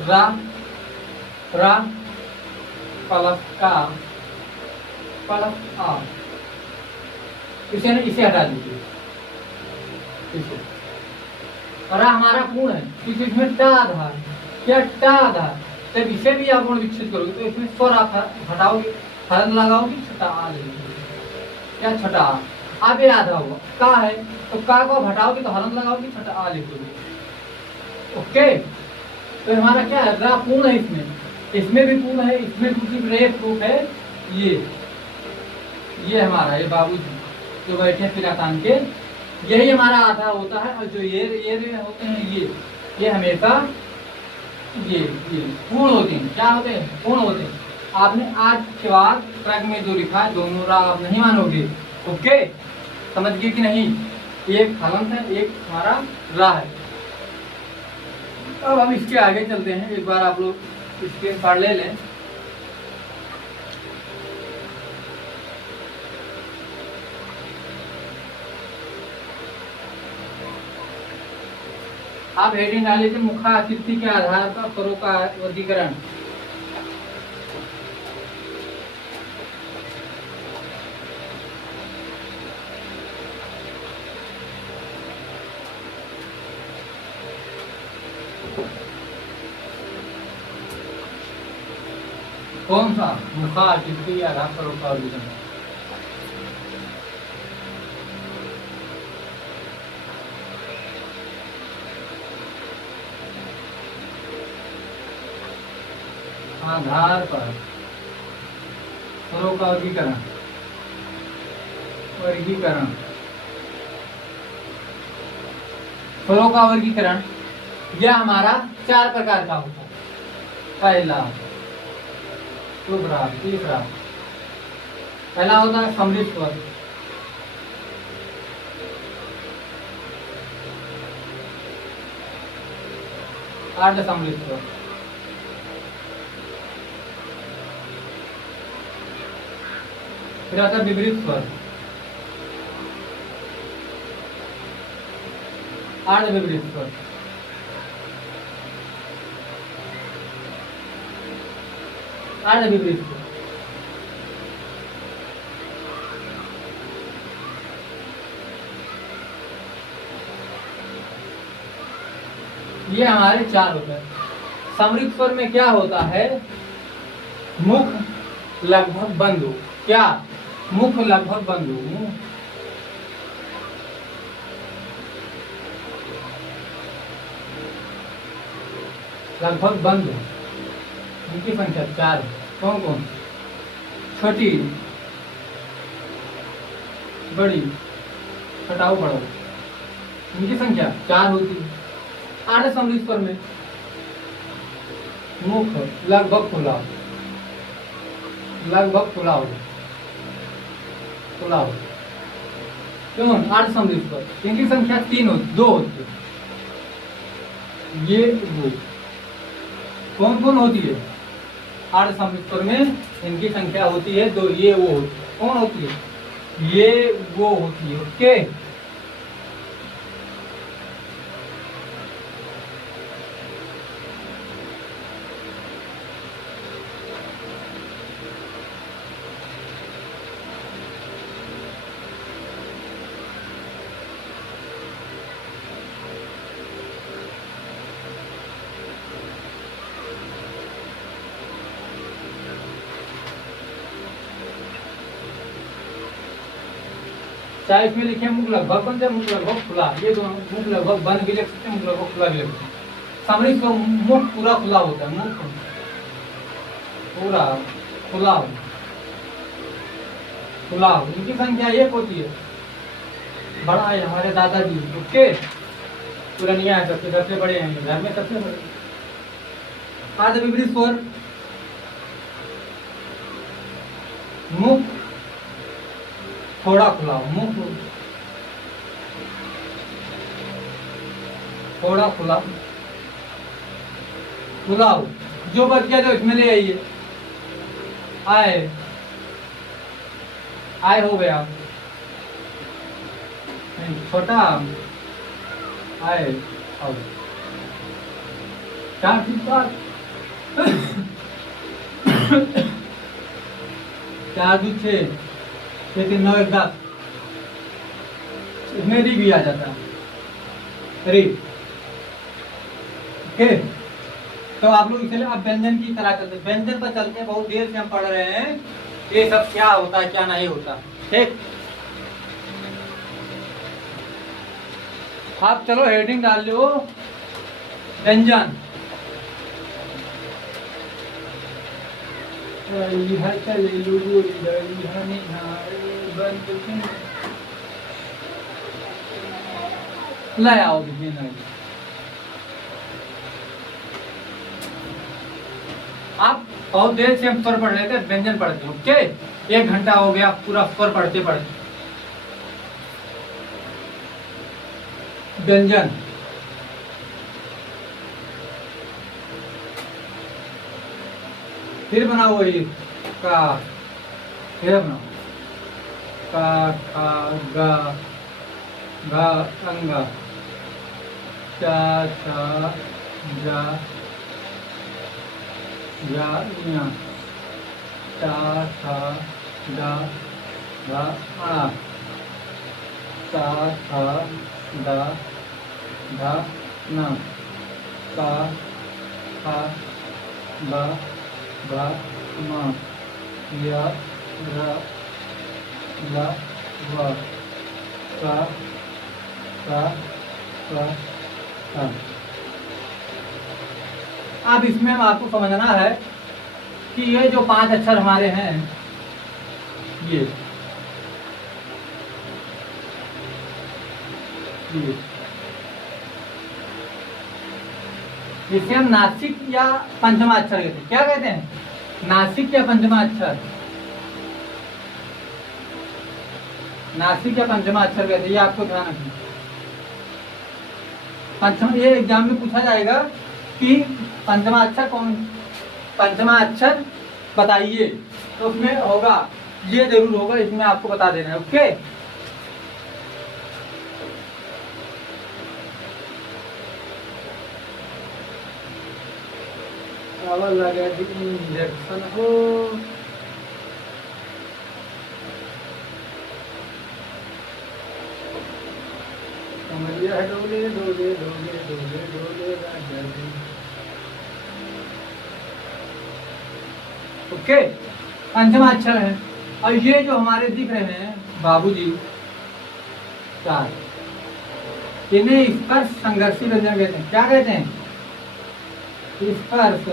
रा, रा प्लस का प्लस आ, इसे हटा दीजिए, इसे। रा हमारा पूर्ण है, क्योंकि इसमें टा आधा है। क्या टा आधा है? जब इसे भी आप विच्छेद करोगे तो इसमें स्वर आप हटाओगे, हलन लगाओगे, छठा आ लेंगे। क्या छठा आ? अब ये आधा होगा, का है तो का को हटाओगे तो हलन लगाओगे, छठा आ लिखोगे। ओके, तो हमारा क्या है? रा पूर्ण है इसमें। इसमें भी प्रूफ है, इसमें भी प्रूफ है। ये हमारा ये बाबूजी जो बैठे फिरा तान के, यही हमारा आधा होता है। और जो ये होते हैं ये हमेशा ये पूर्ण होते हैं। क्या होते हैं? पूर्ण होते हैं। आपने आज के बाद ट्रैक में जो लिखा है दोनों राह आप नहीं मानोगे। ओके, समझ गए कि नहीं? एक हलंत है, एक हमारा राह है। अब हम इसके आगे चलते हैं। एक बार आप लोग इसके पढ़ ले लें। आप हेडिंग डाले थे मुखा अतिथि के आधार पर करो का वर्गीकरण। कौन सा? मुखा अतिथि के आधार पर करो का वर्गीकरण। आधार पर करो का वर्गीकरण। फलों का वर्गीकरण यह हमारा 4 प्रकार का होता है। पहला शुभ राग, तीसरा पहला होता है सम्मिलित स्वर, अर्ध सम्मिलित स्वर, फिर आता है विपरीत स्वर, अर्ध विपरीत स्वर, अर्ध विपरीत स्वर, ये हमारे 4 होते हैं। सम्मिलित स्वर में क्या होता है? मुख लगभग बंद हो। क्या? मुख लगभग बंद हो। लगभग बंद हो। उनकी संख्या 4। कौन कौन? छोटी, बड़ी, हटाओ पढ़ो। उनकी संख्या 4 होती है। अर्ध सम्मिलित स्वर में मुख लगभग खुला हो, लगभग खुला हो, खुला हो। क्यों? अर्ध सम्मिलित स्वर। इनकी संख्या 2 होती है। ये वो कौन कौन होती है? अर्ध सम्मिलित स्वर में इनकी संख्या होती है 2। ये वो होती है। कौन होती है? ये वो होती है। ओके, चाहे इसमें लिखे मुख लगभग बंद है, मुख लगभग खुला। ये दोनों मुख लगभग बंद भी लिख सकते हैं, मुख लगभग खुला भी लिख सकते हैं। सम्मिलित स्वर मुख पूरा खुला होता है। मुख पूरा खुला हो, खुला हो। इनकी संख्या 1 होती है। बड़ा है हमारे दादाजी। ओके, पुरानिया है, सबसे बड़े हैं घर में, सबसे बड़े। अर्ध विपरीत स्वर मुख थोड़ा खुला हो। मुख थोड़ा खुला, खुला हो। जो बच गया तो इसमें ले आइए। आए, आए हो गया। छोटा आए, आओ। 4 4 2 6 6 9 1 10। इसमें री भी आ जाता है। री। ओके, तो आप लोग इसलिए अब व्यंजन की तरह चलते, व्यंजन पर चलते हैं। बहुत देर से हम पढ़ रहे हैं ये सब क्या होता है क्या नहीं होता। ठीक, आप चलो हेडिंग डाल लो व्यंजन। यह चले लूरी यह निहारे बंद ले आओ देखिए ना। आप बहुत देर से हम स्वर पढ़ रहे थे, व्यंजन पढ़ते। ओके, 1 घंटा हो गया पूरा स्वर पढ़ते पढ़ते। व्यंजन फिर बनाओ वही का, फिर बनाओ का खा गा घा अंगा चा छा जा या ञा टा था दा धा आ ता था दा धा ना ता था बा भा मा या रा ला वा का ता। अब इसमें हम आपको समझना है कि ये जो 5 अक्षर हमारे हैं, ये इसे हम नासिक या पंचमा अक्षर कहते हैं। क्या कहते हैं? नासिक या पंचमा अक्षर। नासिक या पंचमा अक्षर कहते हैं, ये आपको ध्यान रखना। पंचमा, ये एग्जाम में पूछा जाएगा कि पंचमा अक्षर कौन, पंचमा अक्षर बताइए, तो उसमें होगा, ये जरूर होगा, इसमें आपको बता देना है। ओके, लगा इंजेक्शन हो समझिए, डोले डोले डोले डोले डोले राजा जी। ओके, पंचमा अक्षर है। और ये जो हमारे दिख रहे हैं बाबूजी 4, इन्हें स्पर्श संघर्षी व्यंजन कहते हैं। क्या कहते हैं? स्पर्श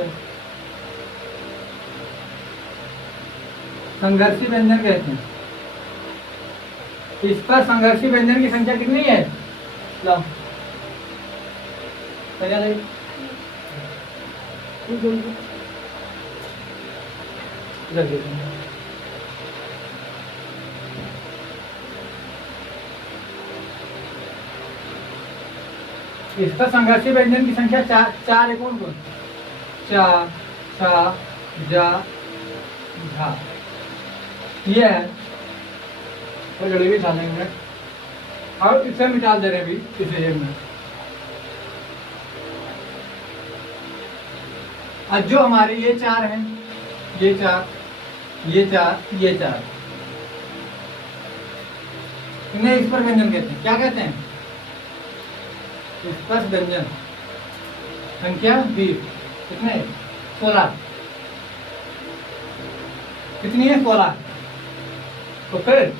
संघर्षी व्यंजन कहते हैं। स्पर्श संघर्षी व्यंजन की संख्या कितनी है? लो इसका संघर्षी व्यंजन की संख्या 4 है। कौन कौन? चा छा जा झा, ये है। तो जड़ी भी खा लेंगे और इसे मिटा दे रहे भी इसे एक में। और जो हमारे ये 4 हैं, ये 4 ये 4 ये 4, इन्हें इस पर व्यंजन कहते हैं। क्या कहते हैं? स्पर्श व्यंजन। संख्या 20। कितने? 16। कितनी है? 16। तो फिर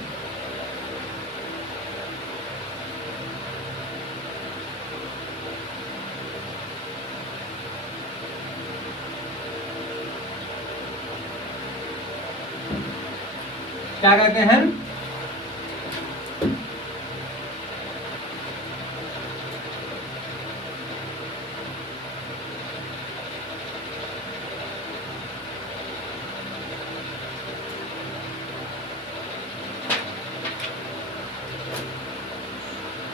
क्या कहते हैं?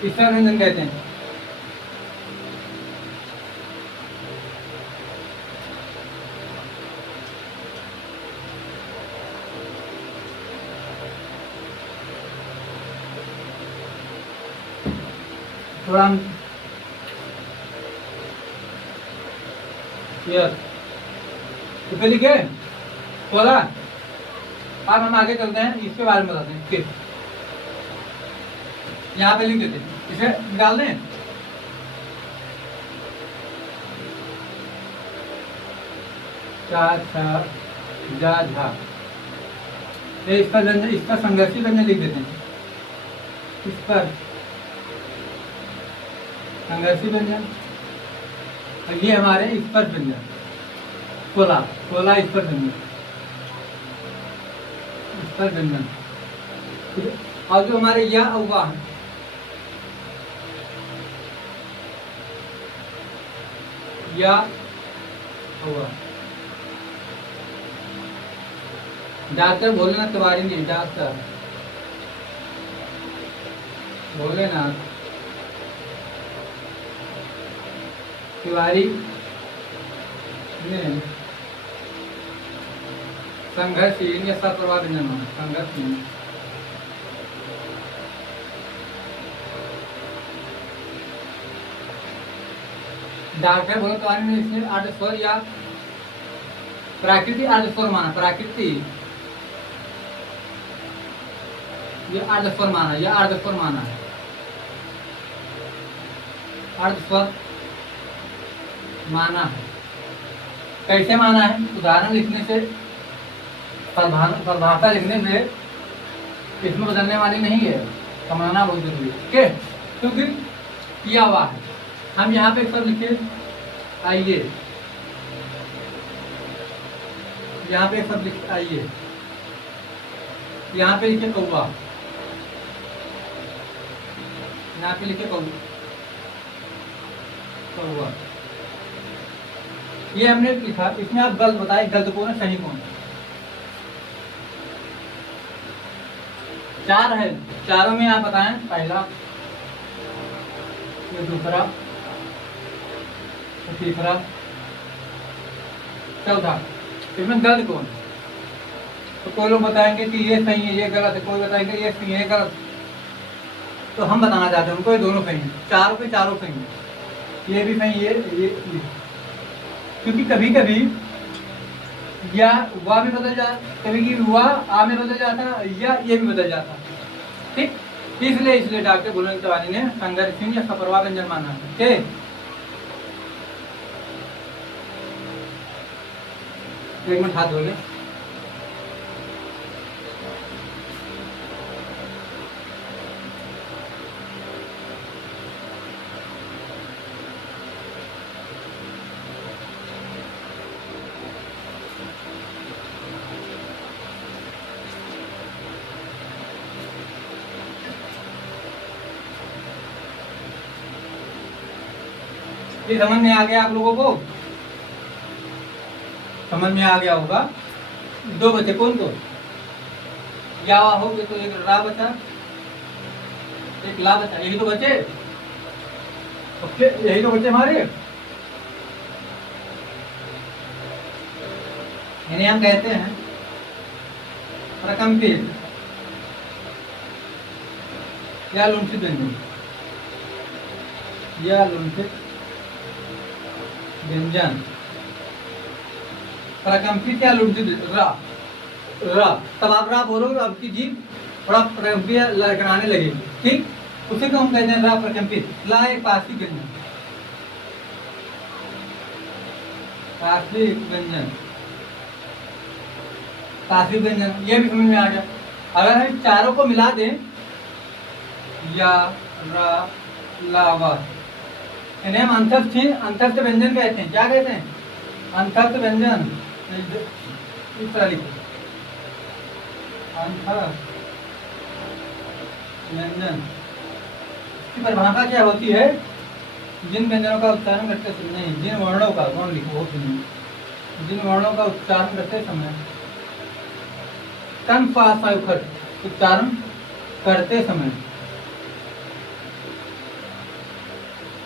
तीसरा व्यंजन कहते हैं। थोड़ा हम तो लिखे 16। अब हम आगे चलते हैं, इसके बारे में बताते हैं। फिर यहाँ पे लिख देते हैं, इसे डाल दें। चा छा जा झा, इसका व्यंजन, इसका संघर्षी व्यंजन लिख देते हैं। इस पर संघर्षी व्यंजन, और ये हमारे स्पर्श व्यंजन 16 स्पर्श व्यंजन। स्वर व्यंजन। और जो हमारे या औवा है, या औवा, डॉक्टर भोलेनाथ तिवारी नहीं, डॉक्टर भोलेनाथ तिवारी ने संघर्षहीन या सप्रभा व्यंजन माना। संघर्षहीन, डॉक्टर भोलेनाथ तिवारी ने इसमें आठ स्वर या प्राकृतिक आठ स्वर माना। प्राकृतिक ये आठ स्वर माना, ये आठ स्वर माना है, आठ स्वर माना है। कैसे माना है? उदाहरण लिखने से, परिभाषा लिखने से इसमें बदलने वाली नहीं है, समझना बहुत जरूरी है। क्योंकि किया हुआ है। हम यहाँ पे सब लिखे, आइए यहाँ पे सब लिखे, आइए यहाँ पे लिखे कौवा, यहाँ पे लिखे कौवा, ये हमने लिखा। इसमें आप गलत बताए, गलत कौन है, सही कौन है। चार है, चारों में आप बताएं, पहला, ये दूसरा, तीसरा, चौथा। इसमें गलत कौन है? तो कोई लोग बताएंगे कि ये सही है, ये गलत है, कोई बताएंगे ये सही है, ये गलत। तो हम बताना चाहते हैं उनको ये दोनों सही है, चारों के चारों सही है, ये भी सही, ये। क्योंकि कभी कभी या वा भी बदल जाता, कभी कभी वा आ में बदल जाता, या ये भी बदल जाता। ठीक, इसलिए डॉक्टर भोलेनाथ तिवारी ने संघर्षहीन या सप्रभा व्यंजन माना है। ठीक, एक मिनट हाथ धो ले। ये समझ में आ गया आप लोगों को? समझ में आ गया होगा। दो बचे, कौन को? या हो गए, तो एक रा बचा, एक ला बचा, यही तो बचे। ओके, यही तो बचे हमारे। इन्हें हम कहते हैं प्रकंपित या लुंठित व्यंजन, या लुंठित व्यंजन। प्रकंपित या लुंठित, रा रा, तब आप रा बोलोगे, आपकी जीभ थोड़ा प्रकंपित लड़खड़ाने लगेगी। ठीक, उसे को हम कहते हैं रा प्रकंपित। ला एक पार्श्विक व्यंजन, पार्श्विक व्यंजन, पार्श्विक व्यंजन, ये भी समझ में आ गया। अगर हम चारों को मिला दें, या रा ला वा, इन्हें हम अंतस्थ व्यंजन कहते हैं। क्या कहते हैं? अंतस्थ व्यंजन। इस तरह लिखो, अंतस्थ व्यंजन। इसकी परिभाषा क्या होती है? जिन व्यंजनों का उच्चारण करते समय, नहीं, जिन वर्णों का, कौन लिखो, जिन वर्णों का उच्चारण करते समय कन पास उच्चारण करते समय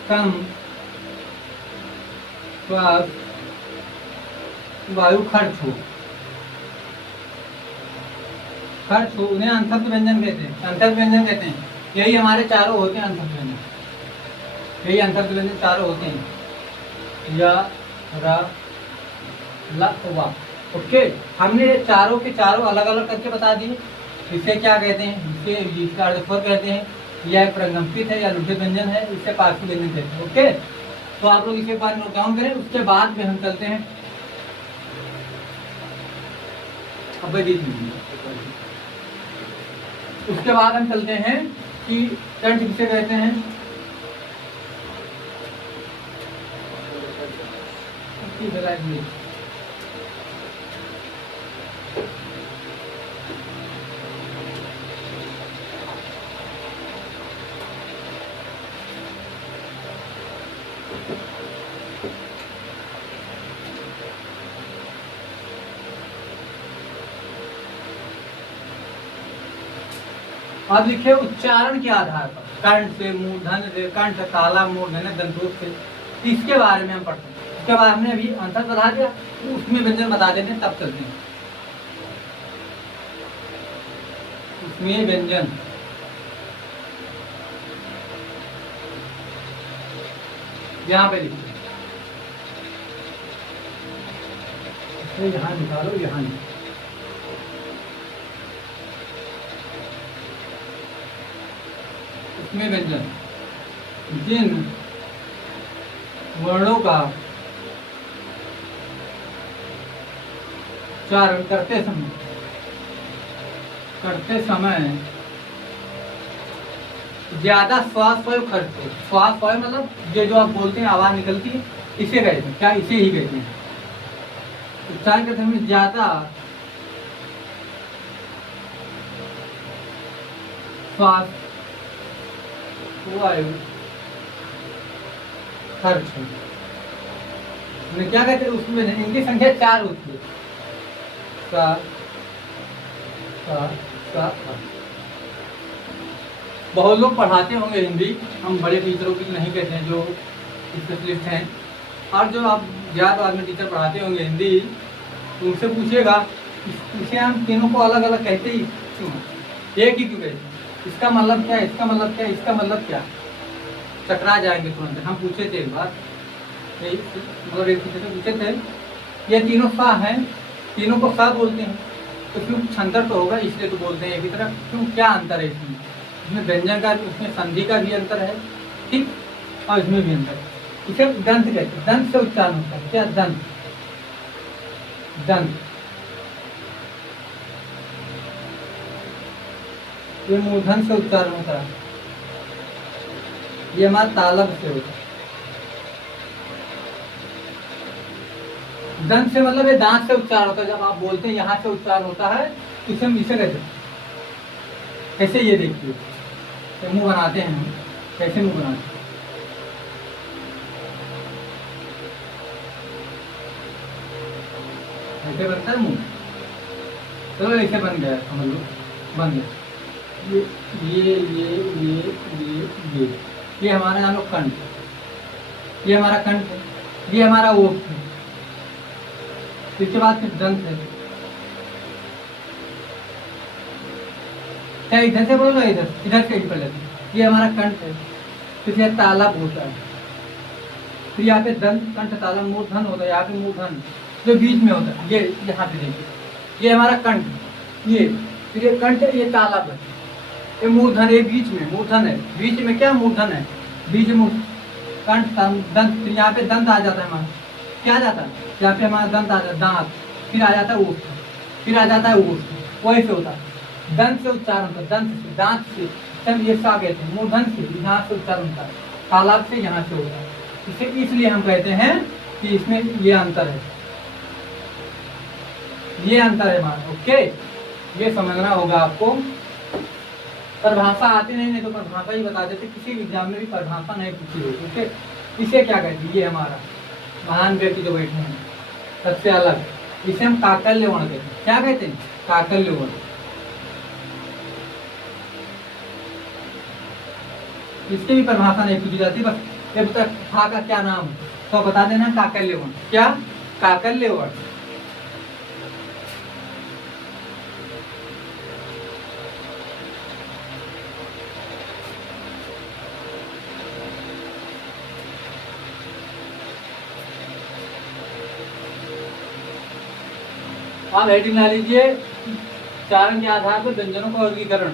कम श्वास वायु खर्च हो, उन्हें अंतस्थ व्यंजन कहते हैं। अंतस्थ व्यंजन कहते हैं। यही हमारे चारों होते हैं अंतस्थ व्यंजन, यही अंतस्थ व्यंजन चारों होते हैं, या रा ला वा। ओके, हमने चारों के चारों अलग अलग करके बता दिए। इसे क्या कहते हैं? इसे जिसका अर्धस्वर कहते हैं, यह प्रकंपित है या लुंठित व्यंजन है, इसे पार्श्विक व्यंजन कहते हैं। ओके, तो आप लोग इसे एक बार नोट डाउन करें, उसके बाद में हम चलते हैं उसके बाद हम चलते हैं कि कंठ किसे कहते हैं। अब लिखे उच्चारण के आधार पर, कंठ से, मूर्धन से, कंठ, ताला, मूर्धन, दंतों से, इसके बारे में हम पढ़ते हैं। उसके बाद हमने अभी अंतर बता दिया, तो उसमें व्यंजन बता देते हैं, तब चलते हैं उसमें व्यंजन। यहाँ पे लिखो, यहाँ निकालो, यहाँ निकालो। उसमें व्यंजन जिन वर्णों का उच्चारण करते समय ज्यादा श्वास वायु खर्च हो। श्वास वायु मतलब ये जो आप बोलते हैं आवाज निकलती है, इसे कहते हैं, क्या इसे ही कहते हैं। उच्चारण करते समय ज्यादा श्वास वायु खर्च हो। क्या कहते हैं उसमें, इनकी संख्या 4 होती है। सा, सा, सा, सा। बहुत लोग पढ़ाते होंगे हिंदी, हम बड़े टीचरों की नहीं कहते हैं, जो स्पेशलिस्ट हैं। और जो आप ज़्यादा आदमी टीचर पढ़ाते होंगे हिंदी, तो उनसे पूछिएगा इसे हम तीनों को अलग अलग कहते ही क्यों, एक ही क्यों कहते हैं, इसका मतलब क्या है, इसका मतलब क्या है, इसका मतलब क्या, चकरा जाएंगे तुरंत। हम पूछे थे एक बार, मतलब एक टीचर से पूछे थे, ये तीनों सा हैं, तीनों को सा बोलते हैं, तो क्यों अंतर तो होगा, इसलिए तो बोलते हैं एक ही तरह। क्यों, क्या अंतर है इसमें? इसमें व्यंजन का, उसमें संधि का भी अंतर है, ठीक, और इसमें भी अंतर है। इसे दंत कहते हैं, दंत से उच्चारण होता है। क्या दंत? दंत। ये मूर्धन से उच्चारण होता है, ये हमारा तालब से होता है। दंत से मतलब ये दांत से उच्चारण होता है। जब आप बोलते हैं यहाँ से उच्चारण होता है, तो इसे हम इसे कहते हैं। कैसे, ये देखिए, तो मुंह बनाते हैं हम, कैसे मुंह बनाते हैं, ऐसे बनता है मुंह। चलो ऐसे बन गया, समझ लो बन गया। ये हमारा जान लो कंठ, ये हमारा कंठ है, ये हमारा ओठ है। इसके बाद फिर दंत है। क्या इधर से बोलो, इधर इधर से पढ़ लेते हैं। ये हमारा कंठ है, फिर यह तालब होता है, फिर यहाँ पे दंत, कंठ, तालब, मूर्धन होता है। यहाँ पे मूर्धन जो बीच में होता है, ये यहाँ पे देखिए, ये हमारा कंठ, ये फिर ये कंठ है, ये तालब है, ये मूर्धन, ये बीच में मूर्धन है। बीच में क्या मूर्धन है, बीच में कंठ, दंत, फिर यहाँ पे दंत आ जाता है हमारा। क्या आ जाता है, यहाँ पे हमारा दंत आ जाता है, दांत, फिर आ जाता है ओठ, फिर आ जाता है ओठ। वैसे होता है, दंत से उच्चारण होता है, दंत से, दांत से, तब ये सा कहते हैं। मूर्धन से यहाँ से उच्चारण होता है, तालाब से यहाँ से होता है। इसे इसलिए हम कहते हैं कि इसमें ये अंतर है, ये अंतर है हमारा। ओके, ये समझना होगा आपको। परिभाषा आती नहीं तो परिभाषा ही बता देते, किसी एग्जाम में भी परिभाषा नहीं पूछी होती। ओके, इसे क्या कहते हैं, ये हमारा महान व्यक्ति जो बैठे हैं सबसे अलग, इसे हम काकल्य वर्ण कहते हैं। क्या कहते हैं, काकल्य वर्ण। इसकी भी परिभाषा नहीं पूछी जाती, बस ये बता था का क्या नाम, तो बता देना काकल्य वर्ण। क्या, काकल्य वर्ण। आप हेडिंग ला लीजिए, उच्चारण के आधार पर व्यंजनों का वर्गीकरण।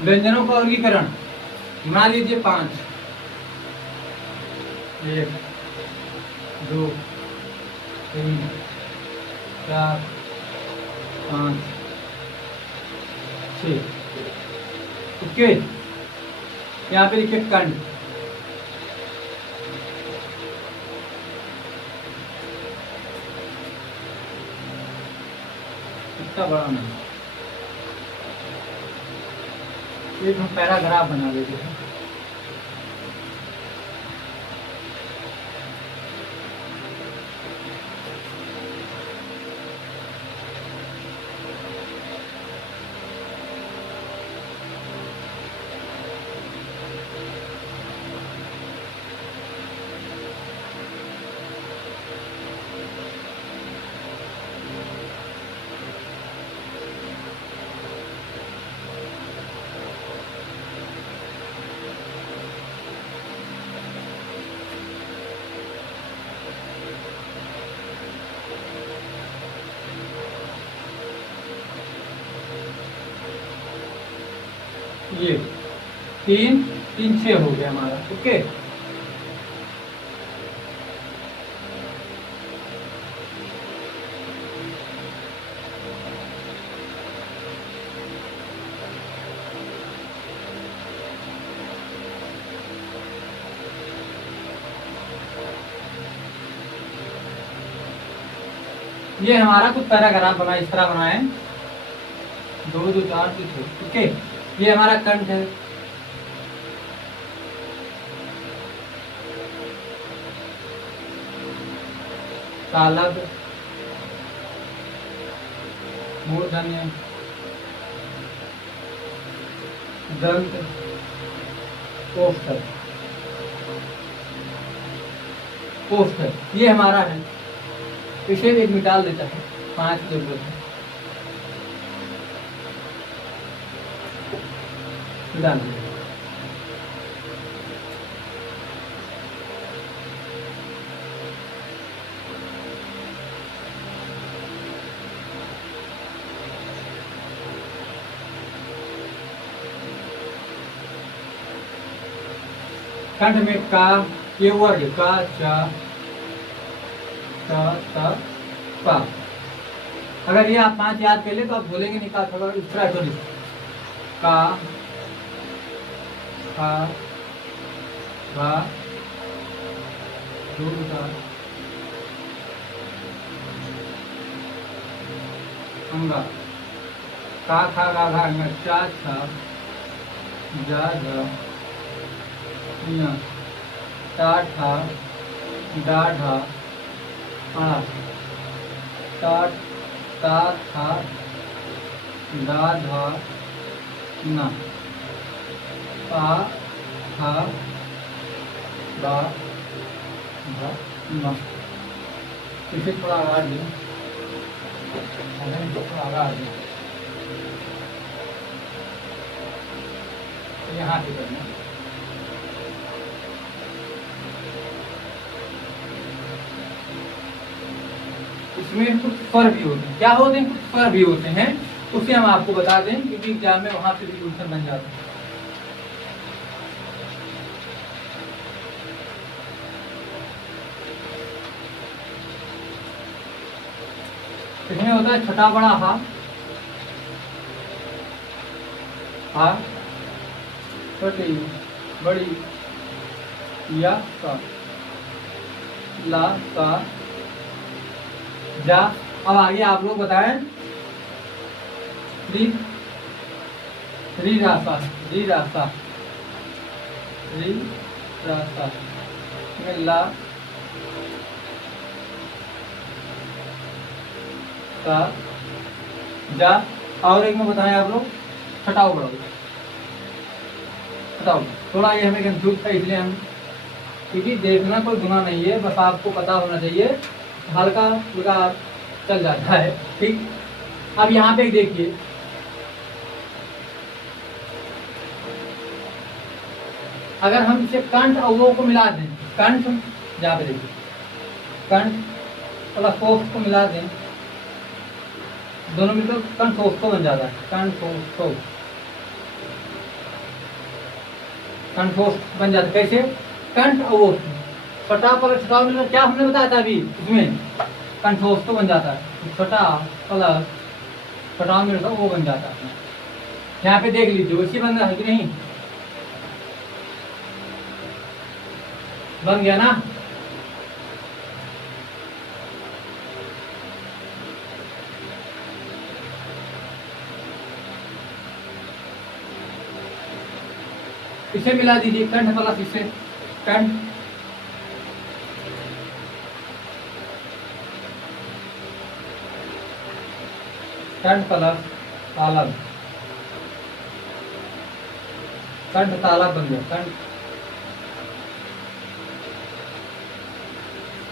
व्यंजनों का वर्गीकरण मान लीजिए 5, 1, 2, 3, 4, 5, 6। ओके, यहाँ पे लिखिए कंठ, इतना बड़ा नहीं। एक हम पैराग्राफ बना देते हैं। ये 3 3 6 हो गया हमारा। ओके, ये हमारा कुछ पैराग्राफ बना, इस तरह बनाए 2 2 4 6। ओके, ये हमारा कंठ है। तालब, मूर्धन्य, दंत, कोष्ठक। कोष्ठक ये हमारा है, इसे एक मिटाल देता है, 5 की जरूरत है। मिटा दीजिए। कंठ में का, ये वर्ग का, चा, ता, पा। अगर ये आप 5 याद कर ले तो आप बोलेंगे नहीं का, थोड़ा इस तरह थोड़ी। का, खा, भा, दूध, अंगा, का, खा, गा, घा, अंगा, चा, छा, जा, झा, ञ, टा, ठा, डा, ढा, अणा, टा, ता, था, डा, धा, ना, पा, था, बा, धा, ना। इसे थोड़ा आवाज दें, थोड़ा आवाज दें, यहाँ से करना। इसमें कुछ स्वर भी होते हैं। क्या होते हैं? कुछ स्वर भी होते हैं, उसे हम आपको बता दें क्योंकि एग्जाम में वहां से भी क्वेश्चन बन जाता है। इसमें होता है छोटा बड़ा हा, छोटी बड़ी, या सा, ला, सा, जा। अब आगे आप लोग बताएं। री, री रासा, री रासा, री रासा, ला, सा, जा। और एक में बताएं आप लोग, छटाओ बड़ो, छटाओ। थोड़ा ये हमें कंफ्यूज था इसलिए हम, क्योंकि देखना कोई गुनाह नहीं है, बस आपको पता होना चाहिए, हल्का फुल्का चल जाता है। ठीक, अब यहाँ पे देखिए, अगर हम इसे कंठ और वो को मिला दें, कंठ यहाँ पे देखिए, कंठ प्लस कोष्ठ को मिला दें, दोनों मिलकर कंठोत्सव बन जाता है। कंठोत्सव, कंठोत्सव बन जाता है। कैसे? कंठ और छठा प्लस छठा मिलकर क्या हमने बताया था अभी, इसमें कंठोत्सव बन जाता है। छठा प्लस छठा मिलकर वो बन जाता है। यहाँ पे देख लीजिए, उसी बन रहा है कि नहीं? बन गया ना? इसे मिला दीजिए, कंठ प्लस इसे, कंठ कंठ प्लस तालब, कंठ तालब बन गया। कंठ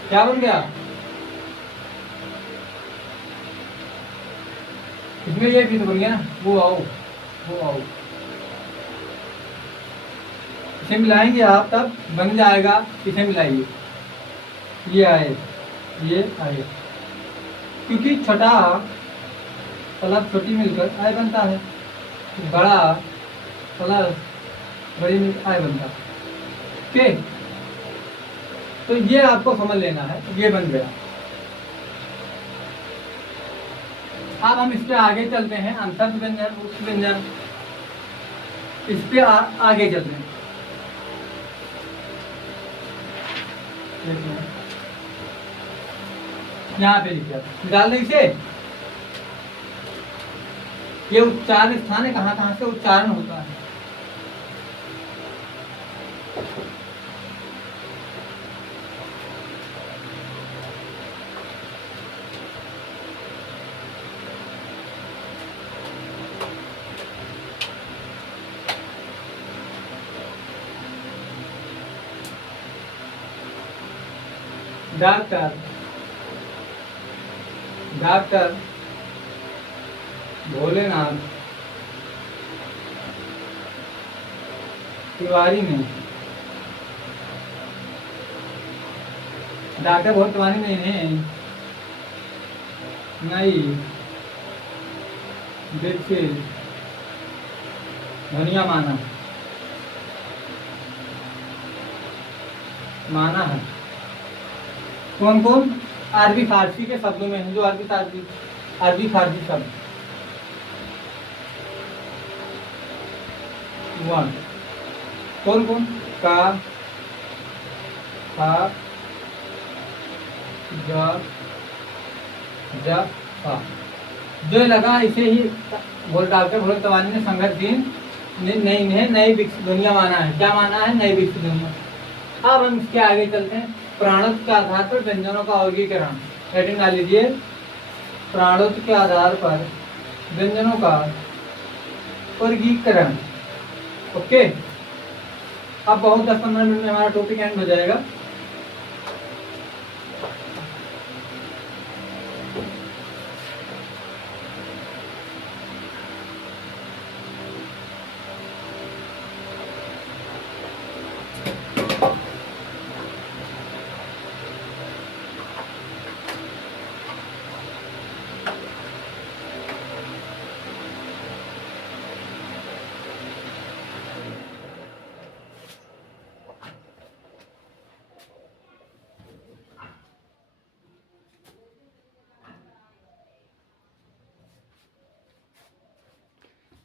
क्या बन गया? इसमें ये भी तो बन गया ना, वो आओ, वो आओ। इसे मिलाएंगे आप तब बन जाएगा। इसे मिलाइए, ये आए, ये आए, क्योंकि छोटा प्लस छोटी मिलकर आय बनता है, बड़ा प्लस बड़ी मिलकर आय बनता है। ओके, तो ये आपको समझ लेना है, ये बन गया। अब हम इसके आगे चलते हैं, अंतर व्यंजन, उप व्यंजन, इस पे आगे चलते हैं। यहाँ पे लिखा डाल दें इसे। ये उच्चारण स्थान है, कहाँ कहाँ से उच्चारण होता है। डॉक्टर, डॉक्टर भोलेनाथ तिवारी ने, डॉक्टर बहुत तिवारी ने नई विकसित ध्वनिया माना है। कौन कौन? अरबी फारसी के शब्दों में है, जो अरबी फारसी शब्द। वन, कौन कौन? का, खा, जा, फा, जो लगा इसे ही बोल डॉक्टर भोले तवानी ने संघर्ष दिन नई विकसित दुनिया माना है। क्या माना है? नई विकसित दुनिया। अब हम इसके आगे चलते हैं। प्राणोत्तर के आधार पर व्यंजनों का वर्गीकरण, हेडिंग डाल लीजिए, प्राणोत्तर के आधार पर व्यंजनों का वर्गीकरण। ओके, अब बहुत 10-15 मिनट में हमारा टॉपिक एंड हो जाएगा।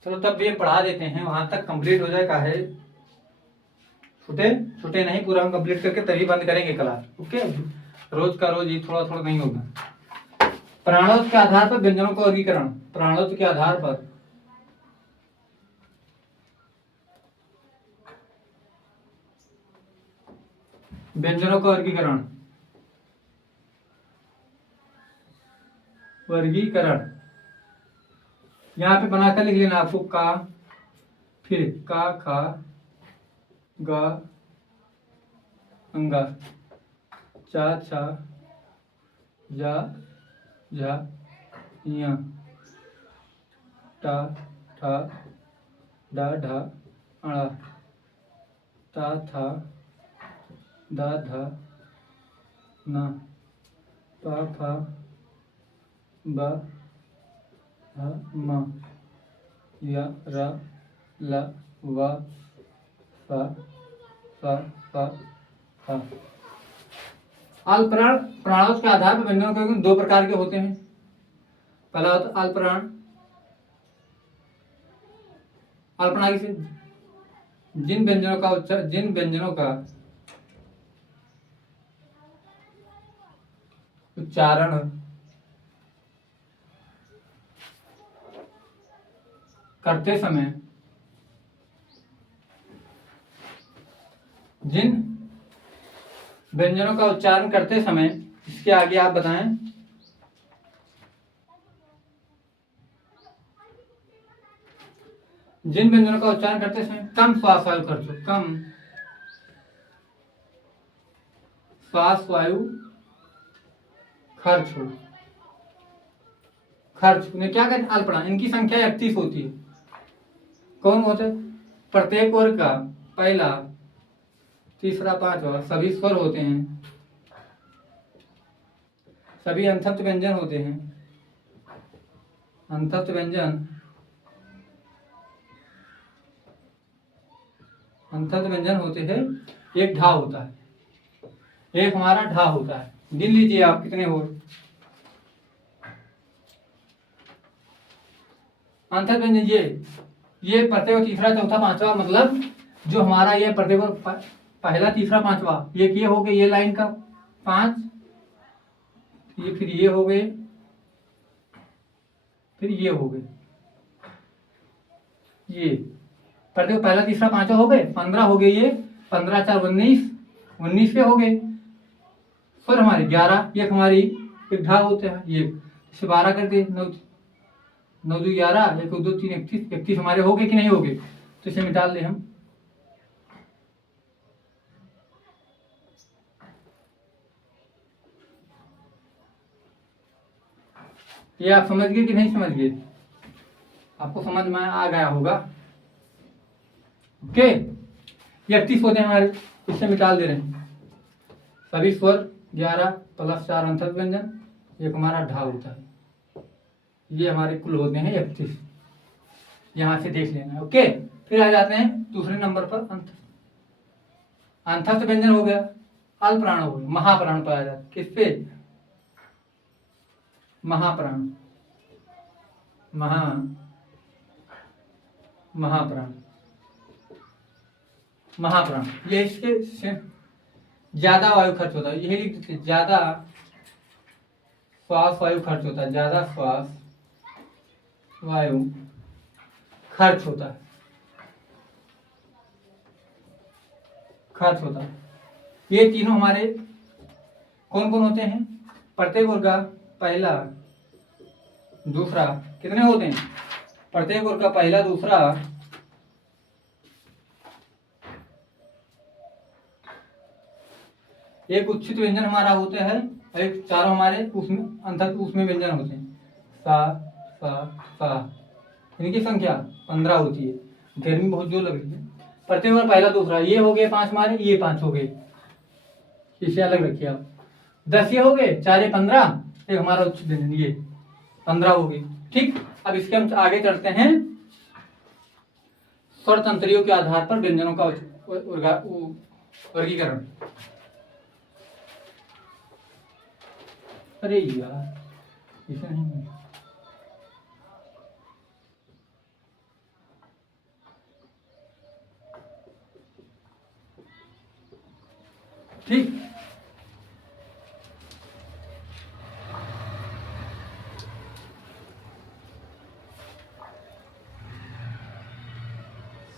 चलो तब ये पढ़ा देते हैं, वहां तक कंप्लीट हो जाएगा है। छुटे छुटे नहीं, पूरा हम कंप्लीट करके तभी बंद करेंगे क्लास। ओके, रोज का रोज ही थोड़ा थोड़ा नहीं होगा। प्राणोत्तर के आधार पर व्यंजनों का वर्गीकरण, प्राणोत्तर के आधार पर व्यंजनों का वर्गीकरण, वर्गीकरण यहाँ पे बनाकर लिख लेना आपको। का, फिर का, खा, गा, अंगा, चा, छा, जा, झा, या, टा, ठा, डा, ढा, अड़ा, ता, था, दा, धा, ना, पा, फा, बा, हा, मा, या, रा, ला, वा, फा, फा, फा, फा। अल्पप्राण, प्राणोत्तर के आधार पर व्यंजनों के दो प्रकार के होते हैं। पहला होता है अल्पप्राण, अल्पनागी से जिन व्यंजनों का उच्चारण करते समय जिन व्यंजनों का उच्चारण करते समय, इसके आगे आप बताएं, जिन व्यंजनों का उच्चारण करते समय कम श्वास वायु खर्च हो, कम श्वास वायु खर्च हो, खर्च उन्हें क्या कहते हैं? अल्पना। इनकी संख्या 31 होती है। कौन होते हैं? प्रत्येक वर्ग का पहला, तीसरा, पांचवा सभी स्वर होते हैं, सभी अंतस्थ व्यंजन होते हैं। अंतस्थ व्यंजन, अंतस्थ व्यंजन होते हैं। एक ढा होता है, एक हमारा ढा होता है। गिन लीजिए आप कितने हो। अंतस्थ व्यंजन ये प्रत्येक तीसरा, चौथा, पांचवा, मतलब जो हमारा ये प्रत्येक पहला, तीसरा, पांचवा, ये हो गए, ये लाइन का 5, ये फिर ये हो गए, फिर ये हो गए, ये प्रत्येक पहला, तीसरा, पांचवा हो गए, 15 हो गए। ये 15 4 19, 19 पे हो गए। फिर हमारे 11, ये हमारी एक ढा होते हैं। ये 12 कर दिए, 9 9 2 11, 1 2 3 31, 31 हमारे हो गए कि नहीं हो गए? तो इसे मिटा ले हम। ये आप समझ गए कि नहीं समझ गए? आपको समझ में आ गया होगा। ओके, ये 31 होते हैं हमारे, इससे मिटा दे रहे हैं। सभी स्वर 11 + 4 अंतस्थ व्यंजन, एक हमारा ढा होता है। ये हमारे कुल होते हैं 31। यहां से देख लेना। ओके, फिर आ जाते हैं दूसरे नंबर पर। अंतस्थ व्यंजन हो गया, अल्पप्राण हो गया, महाप्राण पर आ जाता है। किस पे? महाप्राण, महाप्राण, महाप्राण। ये इसके से ज्यादा वायु खर्च होता है। यही लिख देते हैं, ज्यादा श्वास वायु खर्च होता है, ज्यादा श्वास वायु खर्च होता है, खर्च होता है। ये तीनों हमारे कौन कौन होते हैं? प्रत्येक वर्ग का पहला, दूसरा, कितने होते हैं? प्रत्येक वर्ग का पहला, दूसरा, एक उच्चित व्यंजन हमारा होता है, एक चारों हमारे उसमें अंततः उसमें व्यंजन होते हैं। सा सा सा, इनकी संख्या 15 होती है। गर्मी बहुत जोर लग रही है। प्रत्येक वर्ग पहला, दूसरा, ये हो गए 5 हमारे, ये 5 हो गए, इसे अलग रखिए आप। 10 ये हो गए, 4 ये 15, एक हमारा उच्चित व्यंजन, ये 15 हो गई। ठीक, अब इसके हम आगे चढ़ते हैं। स्वर तंत्रियों के आधार पर व्यंजनों का वर्गीकरण। अरे यार, इसे नहीं, ठीक।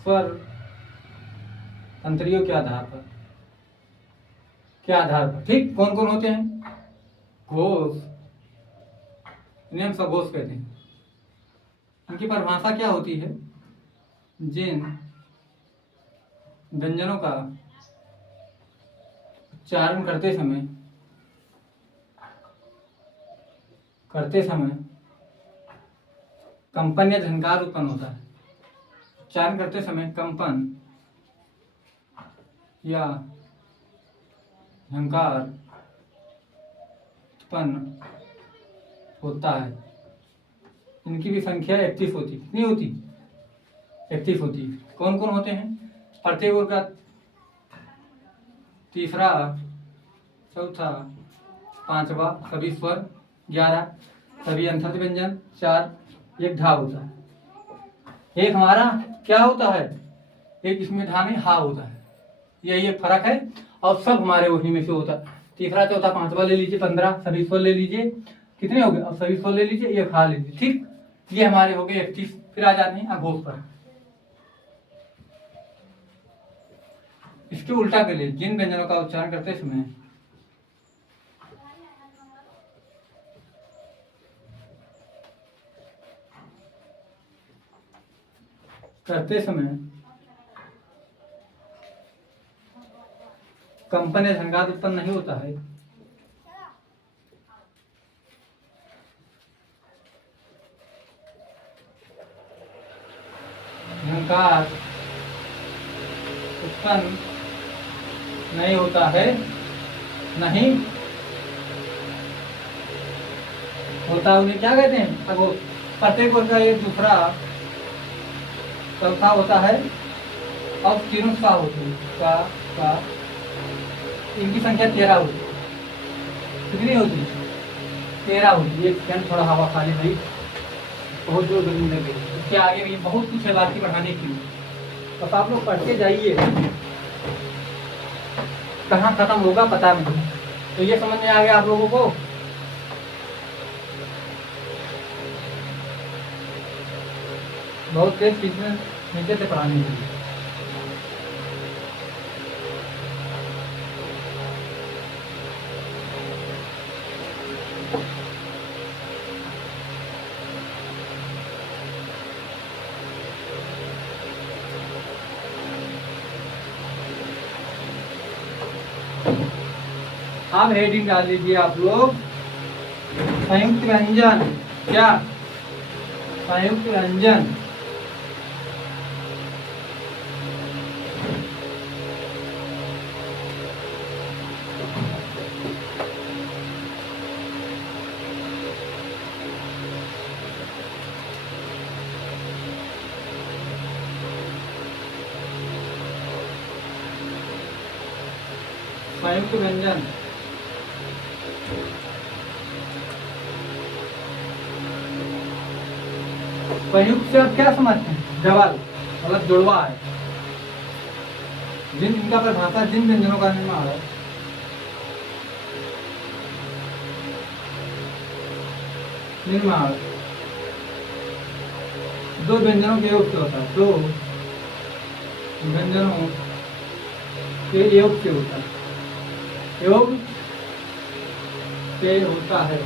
स्वर तंत्रियों के आधार पर, ठीक, कौन कौन होते हैं? घोष, इन्हें हम सघोष कहते हैं। इनकी परिभाषा क्या होती है? जिन व्यंजनों का उच्चारण करते समय कंपन या झंकार उत्पन्न होता है। उच्चारण करते समय कंपन या झंकार उत्पन्न होता है। इनकी भी संख्या 31 होती। कितनी होती? 31 होती। कौन कौन होते हैं? प्रत्येक वर्ग का तीसरा, चौथा, पांचवा, सभी स्वर 11, सभी अंतस्थ व्यंजन 4, एक ढा होता है। एक हमारा क्या होता है? एक इसमें ढा में हा होता है। यही एक फर्क है, और सब हमारे वही में से होता है। तीसरा, चौथा, पांचवा ले लीजिए, 15, सभी स्वर ले लीजिए, कितने हो गए? अब सभी स्वर ले लीजिए, एक हा ले लीजिए। ठीक, ये हमारे हो गए 31। फिर आ जाते हैं अघोष पर। इसके उल्टा के लिए जिन व्यंजनों का उच्चारण करते समय कंपन या झंकार उत्पन्न नहीं होता है, झंकार उत्पन्न नहीं होता है, नहीं होता, उन्हें क्या कहते हैं? अब प्रत्येक वर्ग का एक दूसरा चौथा होता है और तीनों का होती है, का इनकी संख्या 13 होती है। कितनी होती है? 13 होती है। एक सेकंड, थोड़ा हवा खाली भाई, बहुत जोर गर्मी लग गई। इसके आगे भी बहुत कुछ है बाकी बढ़ाने की, बस आप लोग पढ़ते जाइए, कहाँ खत्म होगा पता नहीं। तो ये समझ में आ गया आप लोगों को? बहुत तेज नीचे से पढ़ाने के लिए। अब हेडिंग डाल दीजिए आप लोग, संयुक्त व्यंजन। क्या? संयुक्त व्यंजन। संयुक्त व्यंजन संयुक्त से आप क्या समझते हैं? डबल, मतलब जुड़वा है। जिन इनका परिभाषा जिन व्यंजनों का निर्माण है, निर्माण दो व्यंजनों के योग से होता है, दो व्यंजनों के योग से होता है, योग से होता है।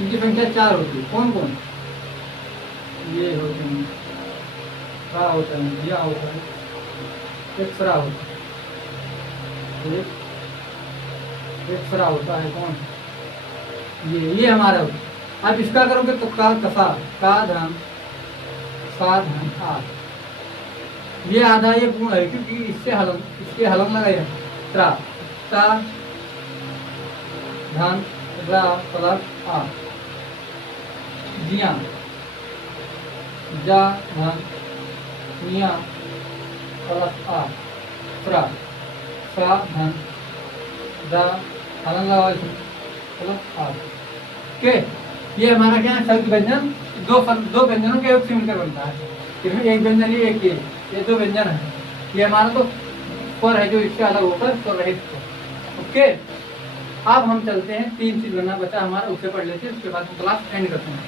इनकी संख्या 4 होती है। कौन कौन? ये होते हैं, रा होता है, या होता है, एक्सरा होता है, एक्सरा होता है। कौन? ये हमारा होता है। अब इसका करोगे तो का कसा, का धन, सा धन आठ। ये आधा ये पूर्ण है क्योंकि इससे हलन, इसके हलन लगाए त्रा, ता धन रा प्लस आ, जिया जा धन निया प्लस आ, त्रा सा धन रा हलन लगा प्लस आ। ओके, ये हमारा क्या है? संयुक्त व्यंजन। दो व्यंजनों के योग से मिलकर बनता है। इसमें एक व्यंजन ये, एक ये दो व्यंजन है। ये हमारा तो स्वर है जो इससे अलग होकर स्वर रहित है। ओके, अब हम चलते हैं, 3 चीज बनना बचा हमारा, उसे पढ़ लेते हैं, उसके बाद हम क्लास एंड करते हैं।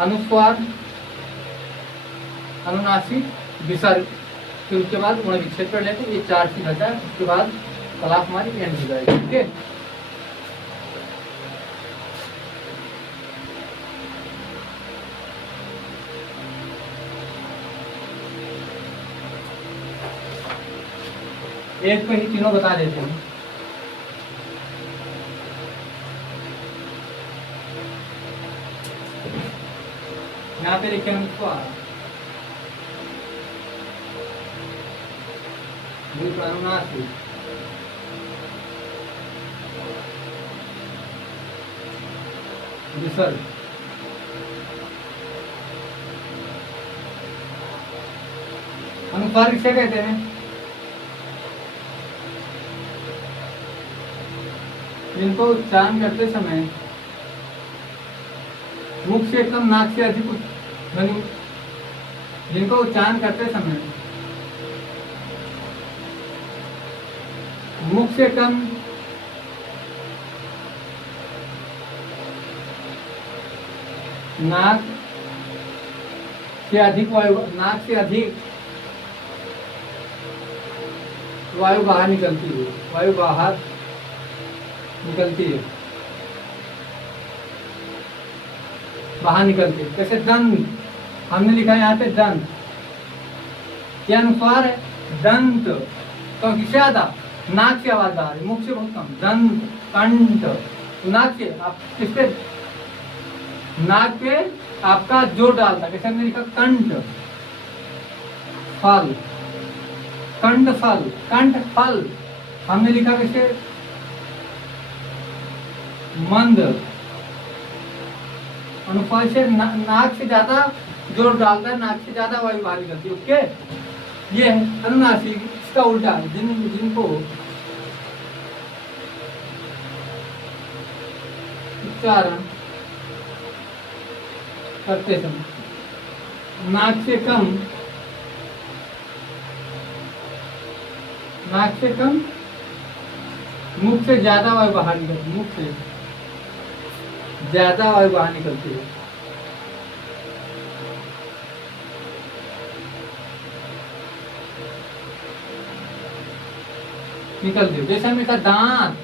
अनुस्वार, अनुनासिक, विसर्ग, फिर उसके बाद गुण विच्छेद पढ़ लेते हैं। ये 4 चीज बचा है, उसके बाद क्लास हमारी एंड हो जाएगी। ओके, एक पे ही तीनों बता देते हैं। यहाँ पे लिखे अनुस्वार, अनुनासिक, विसर्ग, अनुस्वार किसे कहते हैं? जिनको उच्चारण करते समय मुख से एकदम नाक से अधिक ध्वनि, जिनको उच्चारण करते समय मुख से कम नाक से अधिक वायु, नाक से अधिक वायु बाहर निकलती है, वायु बाहर निकलती है, बाहर निकलती है। जैसे दंत, हमने लिखा है यहाँ पे दंत, क्या अनुस्वार है दंत, तो किससे आता नाक से आवाज आ रही, मुख से बहुत कम, दंत कंठ, नाक से आप किसपे नाक पे आपका जोर डालता, जैसे हमने लिखा कंठ फल, कंठ फल, कंठ फल हमने लिखा किससे मंद, अनुस्वार से नाक से ज्यादा जोर डालता है, नाक से ज्यादा वायु बाहर निकलती है। ओके, ये है अनुनासिक, इसका उल्टा जिनको उच्चारण करते समय नाक से कम, नाक से कम, मुख से ज्यादा वायु बाहर निकलती है, मुख से ज्यादा वायु बाहर निकलती है। निकलती है। जैसे हमने कहा दांत,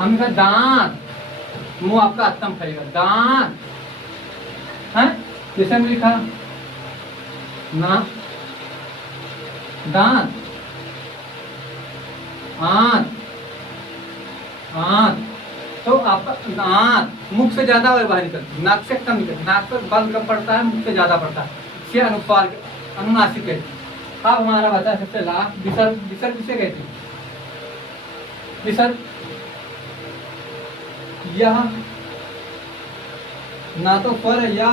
हमने कहा दांत, मुंह आपका अत्तम फैलेगा, दांत है। जैसे हमने लिखा ना दांत, आंत, आंत, तो आपका दांत, मुख से ज्यादा वायु बाहर निकलती है, नाक से कम निकलती, नाक पर बल कम पड़ता है, मुख से ज्यादा पड़ता है, इसे अनुस्वार अनुनासिक कहते हैं। अब हमारा बचा सबसे लास्ट विसर्ग, विसर्ग किसे कहते हैं विसर्ग, यह ना तो स्वर है या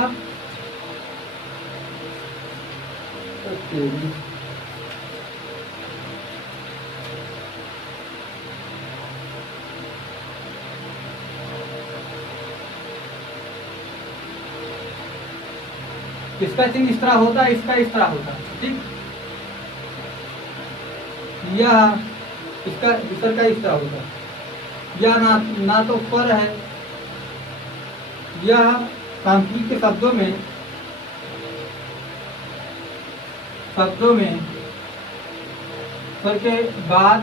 इसका चिन्ह इस तरह होता है, इसका इस तरह होता है, ठीक। यह इसका विसर्ग का इस तरह होता है, यह ना तो स्वर है, यह सांस्कृतिक के शब्दों में स्वर के बाद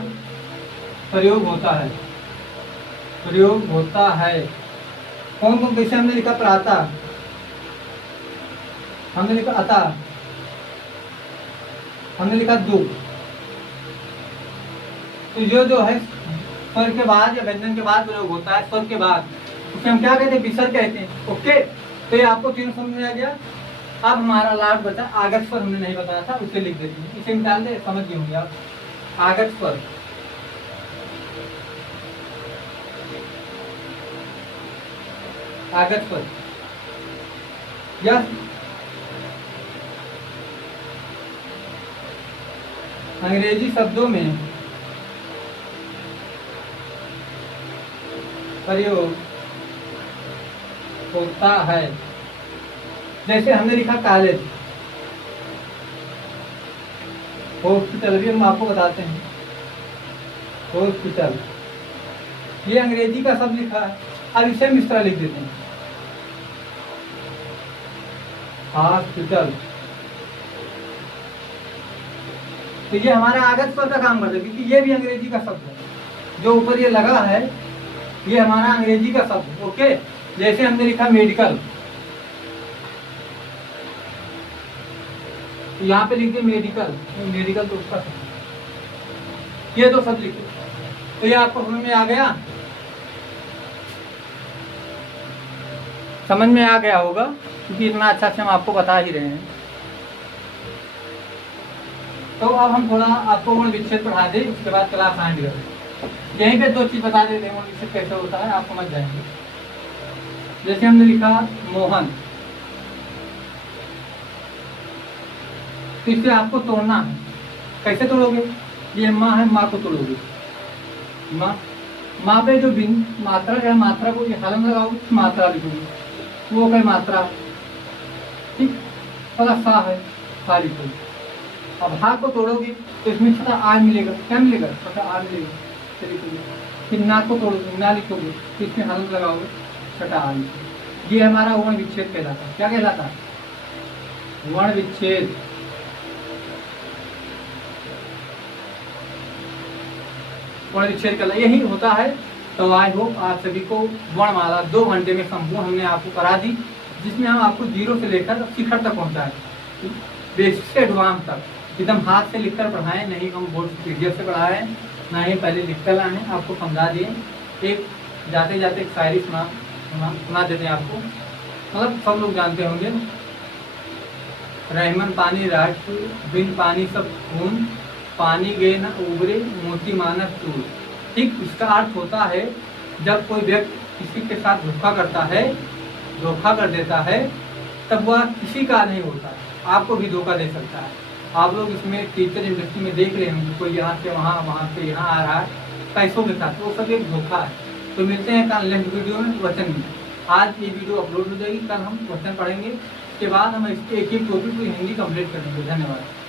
प्रयोग होता है, प्रयोग होता है। कौन कौन, कैसे हमने लिखा प्राता, हमने लिखा अता, हमने लिखा दुख, तो ये जो है स्वर के बाद या व्यंजन के बाद प्रयोग होता है, स्वर के बाद, उसे हम क्या कहते हैं विसर्ग कहते हैं। ओके, तो ये आपको तीनों समझ में आ गया। अब हमारा लास्ट बचा आगत स्वर, हमने नहीं बताया था, उसे लिख देते हैं, इसे निकाल दे, समझ गए होंगे आप। आगत स्वर, आगत स्वर, यह अंग्रेजी शब्दों में प्रयोग होता है। जैसे हमने लिखा कॉलेज, हॉस्पिटल, भी हम आपको बताते हैं हॉस्पिटल, ये अंग्रेजी का शब्द लिखा है। अब इसे हम इस तरह लिख देते हैं हॉस्पिटल, तो ये हमारा आगत स्वर का काम करता है, क्योंकि ये भी अंग्रेजी का शब्द है, जो ऊपर ये लगा है ये हमारा अंग्रेजी का शब्द है। ओके, जैसे हमने लिखा मेडिकल, तो यहाँ पे लिख दिया मेडिकल, मेडिकल तो उसका शब्द, ये दो शब्द लिखे, तो ये आपको समझ में आ गया, समझ में आ गया होगा, क्योंकि इतना अच्छा से हम आपको बता ही रहे हैं। तो अब हम थोड़ा आपको वर्ण विच्छेद पढ़ा दें, उसके बाद क्लास एंड करें। यहीं पे दो चीज बता देते हैं वर्ण विच्छेद कैसे होता है, आप समझ जाएंगे। जैसे हमने लिखा मोहन, तो इसे आपको तोड़ना है, कैसे तोड़ोगे, ये माँ है, माँ को तोड़ोगे, माँ, माँ पे जो मात्रा है, मात्रा को ये हलन लगाओगे, मात्रा लिखोगे, वो क्या मात्रा, ठीक, पहला सा है, सा लिखोगे। अब हा को तोड़ोगे तो इसमें छोटा आर मिलेगा, क्या मिलेगा, छोटा आर मिलेगा, लिखोगे। फिर ना को तोड़ोगे, ना लिखोगे, तो इसमें हलन लगाओगे, छोटा आर लिखोगे। ये हमारा वर्ण विच्छेद कहलाता है। क्या कहलाता है, वर्ण विच्छेद। वर्णविच्छेद कला यही होता है। तो आई होप आप सभी को वर्णमाला 2 घंटे में संपूर्ण हमने आपको करा दी, जिसमें हम आपको जीरो से लेकर शिखर तक पहुँचाए, बेसिक से एडवांस तक, एकदम हाथ से लिखकर पढ़ाएं, नहीं हम बोर्ड PDF से पढ़ाए, ना ही पहले लिखकर लाए हैं, आपको समझा दिए। एक जाते जाते एक शायरी सुना देते हैं आपको, मतलब सब लोग जानते होंगे। रहमन पानी राष्ट्र बिन पानी सब खून, पानी गए न उबरे मोती मानस चूर। ठीक इसका अर्थ होता है जब कोई व्यक्ति किसी के साथ धोखा करता है, धोखा कर देता है, तब वह किसी का नहीं होता है, आपको भी धोखा दे सकता है। आप लोग इसमें टीचर इंडस्ट्री में देख रहे होंगे, कोई यहाँ से वहाँ, वहाँ से यहाँ आ रहा है पैसों के साथ, वो सब एक धोखा है। तो मिलते हैं कल नेक्स्ट वीडियो में वचन में। आज ये वीडियो अपलोड हो जाएगी, कल हम वचन पढ़ेंगे, उसके बाद हम इसके एक टॉपिक को हिंदी कंप्लीट करेंगे। धन्यवाद।